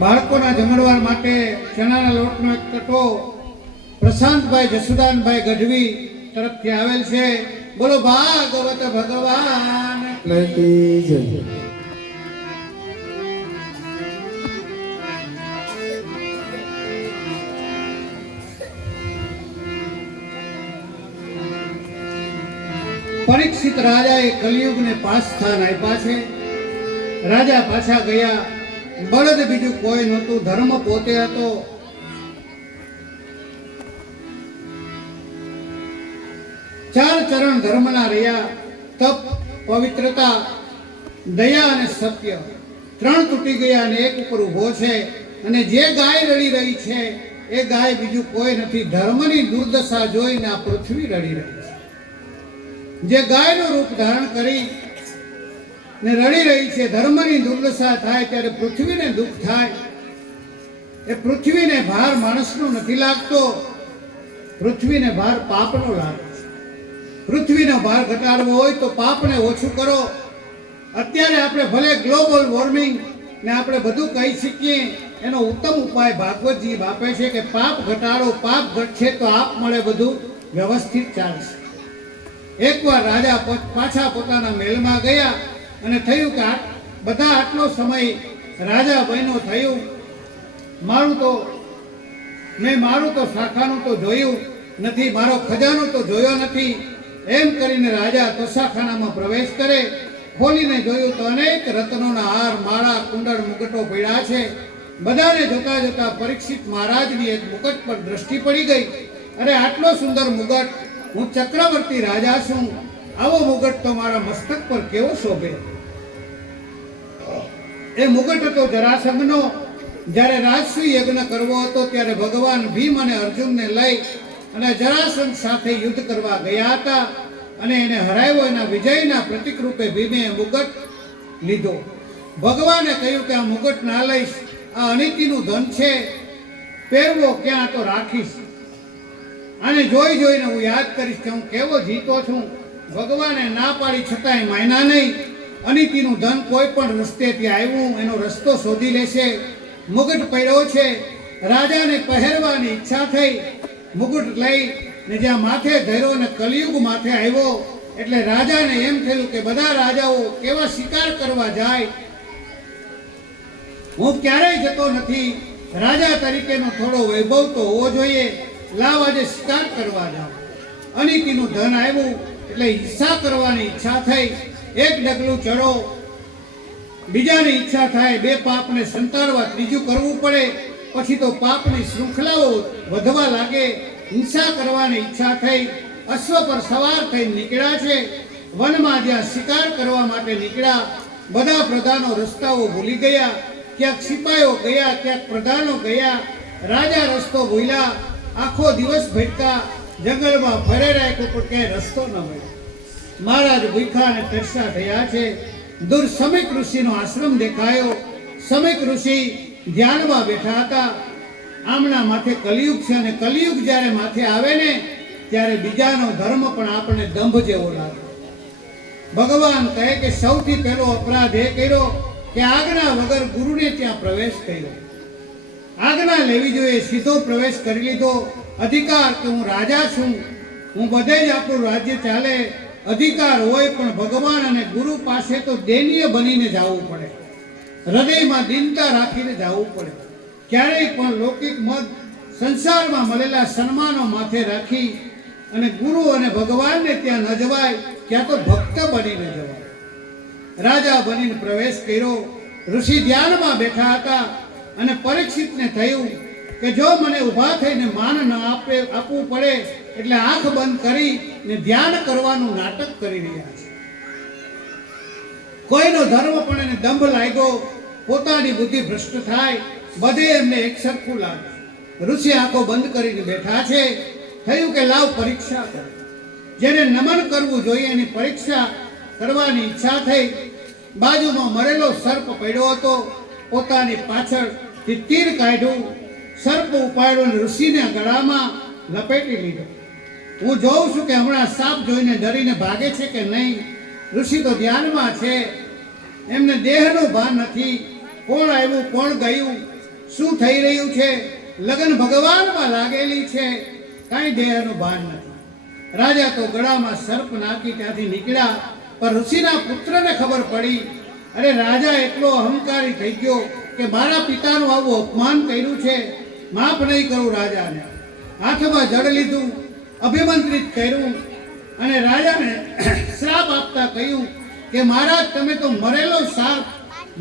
બાળકોના જમણવાર માટે ચણાના લોટનો એક કટો પ્રશાંતભાઈ જસુદાનભાઈ ગઢવી તરફથી આવેલ છે. બોલો ભાગવત ભગવાન. કી જય. પરીક્ષિત રાજાએ કલિયુગને 5 સ્થાન આપ્યા છે. રાજા પાછા ગયા, બળદ બીજું કોઈ નહોતું, ધર્મ પોતે હતો. ચાર ચરણ ધર્મના રહ્યા: તપ, પવિત્રતા, દયા અને સત્ય. 3 તૂટી ગયા અને એક ઉપર ઊભો છે. અને જે ગાય રડી રહી છે એ ગાય બીજું કોઈ નથી, ધર્મની દુર્દશા જોઈને આ પૃથ્વી રડી રહી છે. જે ગાયનું રૂપ ધારણ કરી ને રડી રહી છે, ધર્મની દુર્દશા થાય ત્યારે પૃથ્વીને દુઃખ થાય. એ પૃથ્વીને ભાર માણસનો નથી લાગતો, પૃથ્વીને ભાર પાપનો લાગે છે. પૃથ્વીનો ભાર ઘટાડવો હોય તો પાપને ઓછું કરો. અત્યારે આપણે ભલે ગ્લોબલ વોર્મિંગ ને આપણે બધું કહી શકીએ, એનો ઉત્તમ ઉપાય ભાગવતજી આપે છે કે પાપ ઘટાડો, પાપ ઘટશે તો આપમેળે બધું વ્યવસ્થિત ચાલશે. એકવાર રાજા પાછા પોતાના મહેલમાં ગયા અને થયું કે બધા આટલો સમય રાજા બહેનો થયું, મારું તો શાખાનું તો જોયું નથી, મારો ખજાનો તો જોયો નથી. એમ કરીને રાજા તોશાખાનામાં પ્રવેશ કરે. ખોલીને જોયું તો અનેક રત્નોના હાર, માળા, કુંડળ, મુકટો પડ્યા છે. બધાને જોતા જોતા પરીક્ષિત મહારાજની એક મુકટ પર દ્રષ્ટિ પડી ગઈ. અરે આટલો સુંદર મુગટ, હું ચક્રવર્તી રાજા છું, આવો મુગટ તો મારા મસ્તક પર કેવો શોભે. એ મુગટ હતો જરાસંઘનો. જ્યારે રાજસૂય યજ્ઞ કરવો હતો ત્યારે ભગવાન ભીમ અને અર્જુનને લઈ અને જરાસંઘ સાથે યુદ્ધ કરવા ગયા હતા અને એને હરાવ્યો. એના વિજયના પ્રતીક રૂપે ભીમે મુગટ લીધો. ભગવાને કહ્યું કે આ મુગટ ના લઈશ, આ અનિતિનું ધન છે, પહેરવો ક્યાં તો રાખીશ. આને જોઈ જોઈને હું યાદ કરીશ કે હું કેવો જીતો છું. ભગવાને ના પાડી છતાંય માયના નહીં. અનિતિનું ધન કોઈ પણ રસ્તેથી આવ્યું એનો રસ્તો શોધી લેશે. મુગટ પહેર્યો છે, રાજાને પહેરવાની ઈચ્છા થઈ. મુગટ લઈ ને જ્યાં માથે ધર્યો ને કલિયુગ માથે આવ્યો એટલે રાજાને એમ થયું કે બધા રાજાઓ કેવા શિકાર કરવા જાય, હું ક્યારેય જતો નથી. રાજા તરીકેનો થોડો વૈભવ તો હોવો જોઈએ. લાવ આજે શિકાર કરવા જાઓ. અનિતિનું ધન આવ્યું એટલે હિંસા કરવાની ઈચ્છા થઈ. એક ડગલું ચડો, બીજાની ઈચ્છા થાય, બે પાપને સંતાડવા ત્રીજું કરવું પડે. પછી તો પાપની શૃંખલાઓ વધવા લાગે. હિંસા કરવાની ઈચ્છા થઈ. અશ્વ પર સવાર થઈ નીકળ્યા છે. વનમાં જ્યાં શિકાર કરવા માટે નીકળ્યા, બધા પ્રધાનો રસ્તાઓ ભૂલી ગયા. ક્યાંક સિપાઈઓ ગયા, ક્યાંક પ્રધાનો ગયા. રાજા રસ્તો ભૂલ્યા. આખો દિવસ ભટકા, જંગલમાં ફરે રાખ્યો પણ ક્યાંય રસ્તો ન મળ્યો. મહારાજ ભૂખા અને તરસા થયા છે. દૂર સમીક ઋષિનો આશ્રમ દેખાયો. સમીક ઋષિ ધ્યાનમાં બેઠા હતા. આમના માથે કલિયુગ છે અને કલિયુગ જ્યારે માથે આવે ને ત્યારે બીજાનો ધર્મ પણ આપણે દંભ જેવો લાગે. ભગવાન કહે કે સૌથી પહેલો અપરાધ એ કર્યો કે આજ્ઞા વગર ગુરુને ત્યાં પ્રવેશ કર્યો. આજ્ઞા લેવી જોઈએ, સીધો પ્રવેશ કરી લીધો. અધિકાર કે હું રાજા છું, હું બધે જ આપણું રાજ્ય ચાલે. અધિકાર હોય પણ ભગવાન અને ગુરુ પાસે તો દૈન્ય બનીને જવું પડે. હૃદયમાં દીનતા રાખીને જવું પડે. ક્યારેય પણ લૌકિક મત સંસારમાં મળેલા સન્માનો માથે રાખી અને ગુરુ અને ભગવાનને ત્યાં ન જવાય, ત્યાં તો ભક્ત બનીને જવાય. રાજા બનીને પ્રવેશ કર્યો. ઋષિ ધ્યાનમાં બેઠા હતા અને પરીક્ષિતને થયું કે જો મને ઊભા થઈને માન ન આપવું પડે એટલે આંખ બંધ કરી ને ધ્યાન કરવાનું નાટક કરી રહ્યા છે. કોઈનો ધર્મ પણ એને દંભ લાગ્યો, પોતાની બુદ્ધિ ભ્રષ્ટ થાય, બધે એમને એક સરખું લાગે. ઋષિ આંખો બંધ કરીને બેઠા છે. થયું કે લાવ પરીક્ષા કરે. જેને નમન કરવું જોઈએ એની પરીક્ષા કરવાની ઈચ્છા થઈ. બાજુમાં મરેલો સર્પ પડ્યો હતો. પોતાની પાછળથી તીર કાઢ્યું, સર્પ ઉપાડ્યો અને ઋષિને ગળામાં લપેટી લીધો. હું જોઉં છું કે હમણાં સાપ જોઈને ડરીને ભાગે છે કે નહીં. ઋષિ તો ધ્યાનમાં છે, એમને દેહનું ભાન નથી. કોણ આવ્યું, કોણ ગયું, શું થઈ રહ્યું છે, લગન ભગવાનમાં લાગેલી છે, કાંઈ દેહનું ભાન નથી. રાજા તો ગળામાં સર્પ નાખી ત્યાંથી નીકળ્યા. પણ ઋષિના પુત્રને ખબર પડી. અરે રાજા એટલો અહંકારી થઈ ગયો કે મારા પિતાનું આવું અપમાન કર્યું છે, માફ નહીં કરું રાજાને. હાથમાં જળ લીધું, અભિમંત્રિત કર્યું અને રાજાને શ્રાપ આપતા કહ્યું કે મહારાજ તમે તો મરેલો સાપ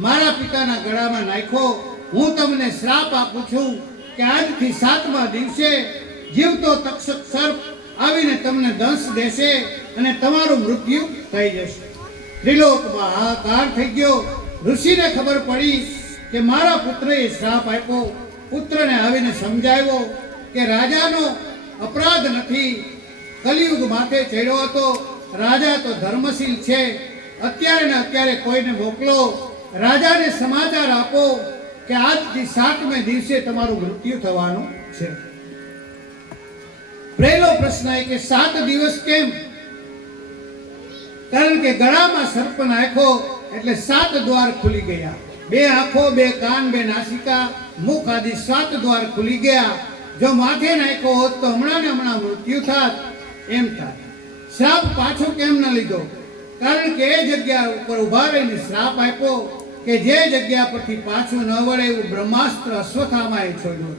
મારા પિતાના ગળામાં નાખ્યો. હું તમને શ્રાપ આપું છું કે આજથી 7મા દિવસે જીવતો તક્ષક સર્પ આવીને તમને દંશ દેશે અને તમારું મૃત્યુ થઈ જશે. ત્રિલોકમાં હાહાકાર થઈ ગયો. ઋષિને ખબર પડી કે મારા પુત્રએ શ્રાપ આપ્યો. પુત્રને આવીને સમજાવ્યો કે રાજાનો અપરાધ નથી, કલિયુગ માથે ચડ્યો હતો. રાજા તો ધર્મશીલ છે. અત્યારે ને અત્યારે કોઈને મોકલો, રાજાને સમાચાર આપો કે આજથી 7મે દિવસે તમારું મૃત્યુ થવાનું છે. પહેલો પ્રશ્ન એ કે 7 દિવસ કેમ? કારણ કે ગળામાં સર્પ નાખ્યો એટલે 7 દ્વાર ખુલી ગયા. 2 આંખો, 2 કાન, 2 નાસિકા, મુખ આદિ 7 દ્વાર ખુલી ગયા. જો માથે નાખ્યો હોત તો હમણાં ને હમણાં મૃત્યુ થાત. એમ થાય. શ્રાપ પાછો કેમ ન લીધો? કારણ કે એ જગ્યા ઉપર ઉભા રહીને શ્રાપ આપ્યો કે જે જગ્યા પરથી પાછું ન વળે એવું બ્રહ્માસ્ત્ર અશ્વત્થામાએ છોડ્યું.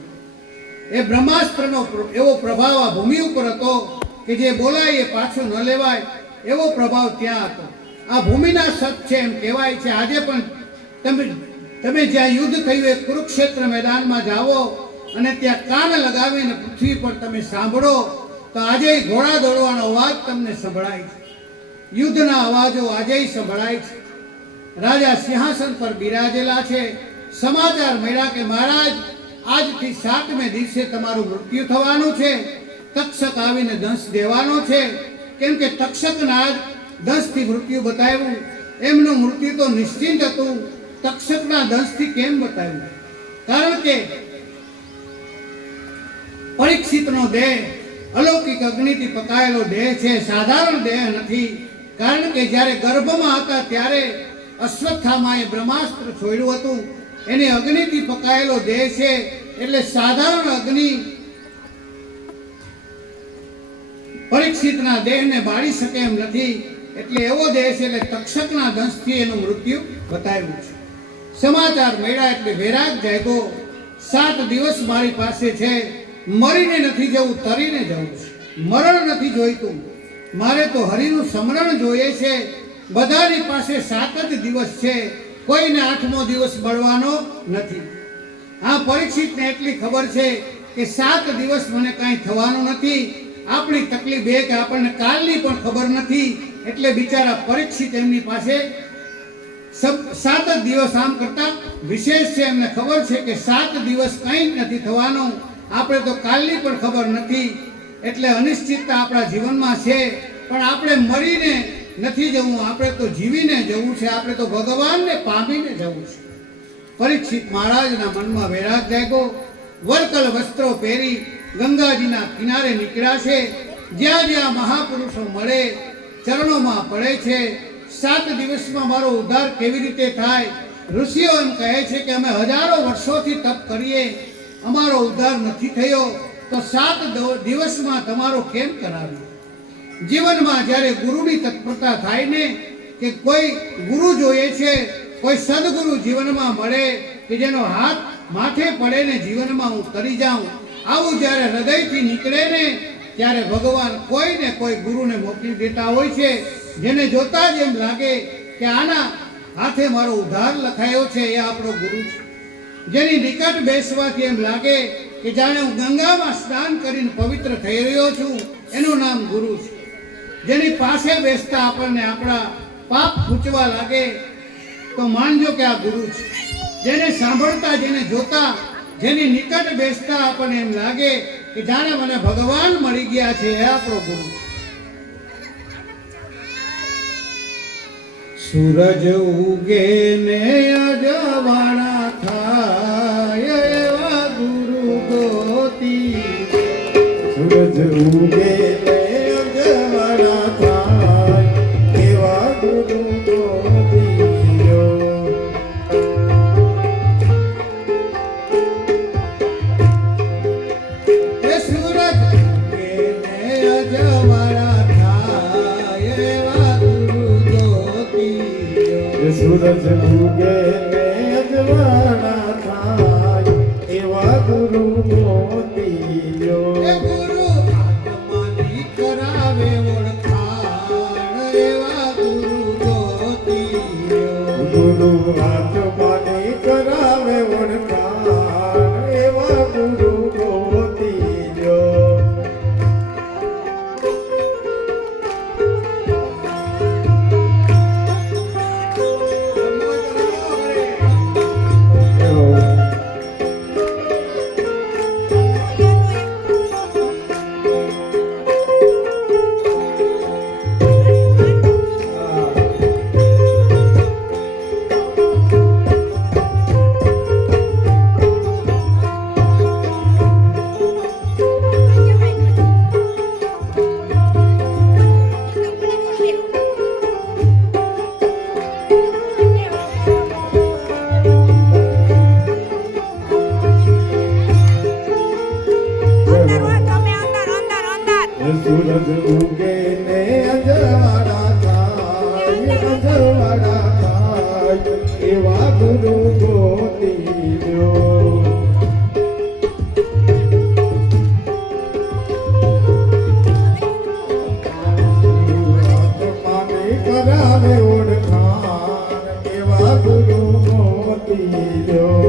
એ બ્રહ્માસ્ત્રનો એવો પ્રભાવ આ ભૂમિ ઉપર હતો કે જે બોલાય એ પાછું ન લેવાય એવો પ્રભાવ ત્યાં હતો. આ ભૂમિના સત છે એમ કહેવાય છે. આજે પણ તમે જ્યાં યુદ્ધ થયું એ કુરુક્ષેત્ર મેદાનમાં જાઓ અને ત્યાં કાન લગાવીને પૃથ્વી પર તમે સાંભળો તો આજે ઘોડા દોડવાનો અવાજ તમને સંભળાય છે. યુદ્ધના અવાજો આજે સંભળાય છે. રાજા સિંહાસન પર બિરાજેલા છે. સમાચાર મળ્યા કે મહારાજ આજથી 7મે દિવસે તમારું મૃત્યુ થવાનું છે. તક્ષક આવીને દંશ દેવાનો છે. કેમ કે તક્ષકના જ દંશથી મૃત્યુ બતાવ્યું. એમનું મૃત્યુ તો નિશ્ચિંત હતું, તક્ષકના દંશથી કેમ બતાવ્યું? કારણ કે પરીક્ષિતનો દેહ અલૌકિક અગ્નિથી પકાયેલો દેહ છે, સાધારણ દેહ નથી. કારણ કે જ્યારે ગર્ભમાં હતા ત્યારે અશ્વત્થામાએ બ્રહ્માસ્ત્ર છોડ્યું હતું. એને અગ્નિથી પકાયેલો દેહ છે, એટલે સાધારણ અગ્નિ પરીક્ષિતના દેહને બાળી શકે એમ નથી. એટલે એવો દેહ છે, એટલે તક્ષકના દંશથી એનું મૃત્યુ બતાવ્યું છે. સમાચાર મળ્યા એટલે વૈરાગ જાગ્યો. 7 દિવસ મારી પાસે છે, મરીને નથી જવું, તરીને જવું છે. મરણ નથી જોઈતું, મારે તો હરિનું સ્મરણ જોઈએ છે. બધાની પાસે 7 જ દિવસ છે, કોઈને 8મો દિવસ મળવાનો નથી. આ પરીક્ષિતને એટલી ખબર છે કે 7 દિવસ મને કાંઈ થવાનું નથી. આપણી તકલીફ એ કે આપણને કાલની પણ ખબર નથી. એટલે બિચારા પરીક્ષિત એમની પાસે 7 જ દિવસ આમ કરતા વિશેષ છે. એમને ખબર છે કે 7 દિવસ કંઈ જ નથી થવાનું. આપણે તો કાલની પણ ખબર નથી. એટલે અનિશ્ચિતતા આપણા જીવનમાં છે, પણ આપણે મરીને નથી જવું, આપણે તો જીવીને જવું છે. આપણે તો ભગવાનને પામીને જવું છે. પરીક્ષિત મહારાજના મનમાં વૈરાગ જાગ્યો. વરકલ વસ્ત્રો પહેરી ગંગાજીના કિનારે નીકળ્યા છે. જ્યાં જ્યાં મહાપુરુષો મળે ચરણોમાં પડે છે. 7 દિવસમાં મારો ઉદ્ધાર કેવી રીતે થાય? ઋષિઓ એમ કહે છે કે અમે હજારો વર્ષોથી તપ કરીએ, અમારો ઉદ્ધાર નથી થયો, તો 7 દિવસમાં તમારો કેમ કરાવ્યો? જીવનમાં જ્યારે ગુરુની તત્પરતા થાય ને, કે કોઈ ગુરુ જોઈએ છે, કોઈ સદગુરુ જીવનમાં મળે કે જેનો હાથ માથે પડે ને જીવનમાં હું તરી જાઉં, આવું જ્યારે હૃદયથી નીકળે ને ત્યારે ભગવાન કોઈને કોઈ ગુરુને મોકલી દેતા હોય છે. જેને જોતા જ એમ લાગે કે આના હાથે મારો ઉદ્ધાર લખાયો છે, એ આપણો ગુરુ છે. જેની નિકટ બેસવાથી એમ લાગે કે જાણે હું ગંગામાં સ્નાન કરીને પવિત્ર થઈ રહ્યો છું, એનું નામ ગુરુ છે. જેની પાસે બેસતા આપણને આપણા પાપ ખૂંચવા લાગે તો માનજો કે આ ગુરુ છે. જેને સાંભળતા, જેને જોતા, જેની નિકટ બેસતા આપણને એમ લાગે કે જાણે મને ભગવાન મળી ગયા છે, એ આપણો ગુરુ છે. સૂરજ ઉગે ને અજવાળા થાય એવા ગુરુ ગોતી. સૂરજ ઉગે ને અજવાળા થાય એવા ગુરુ ગોતીયો. એ સૂરજ ઉગે ને અજવાળા થાય એવા ગુરુ ગોતીયો. સૂરજ ઉગે ને અજવાળા થાય એવા ગુરુ ગોતીયો. એ ગુરુ આત્માની કરાવે ઓળખાણ એવા ગુરુ ગોતીયો. ગુરુ આત્માની કરાવે ઓળખાણ એવા ગુરુ ગોતીયો. સૂરજ ઉગે ને અજવાળા થાય, અજવાળા થાય એવા ગુરુ ગોતીયો. આત્માને કરાવે ઓળખાણ એવા ગુરુ ગોતીયો.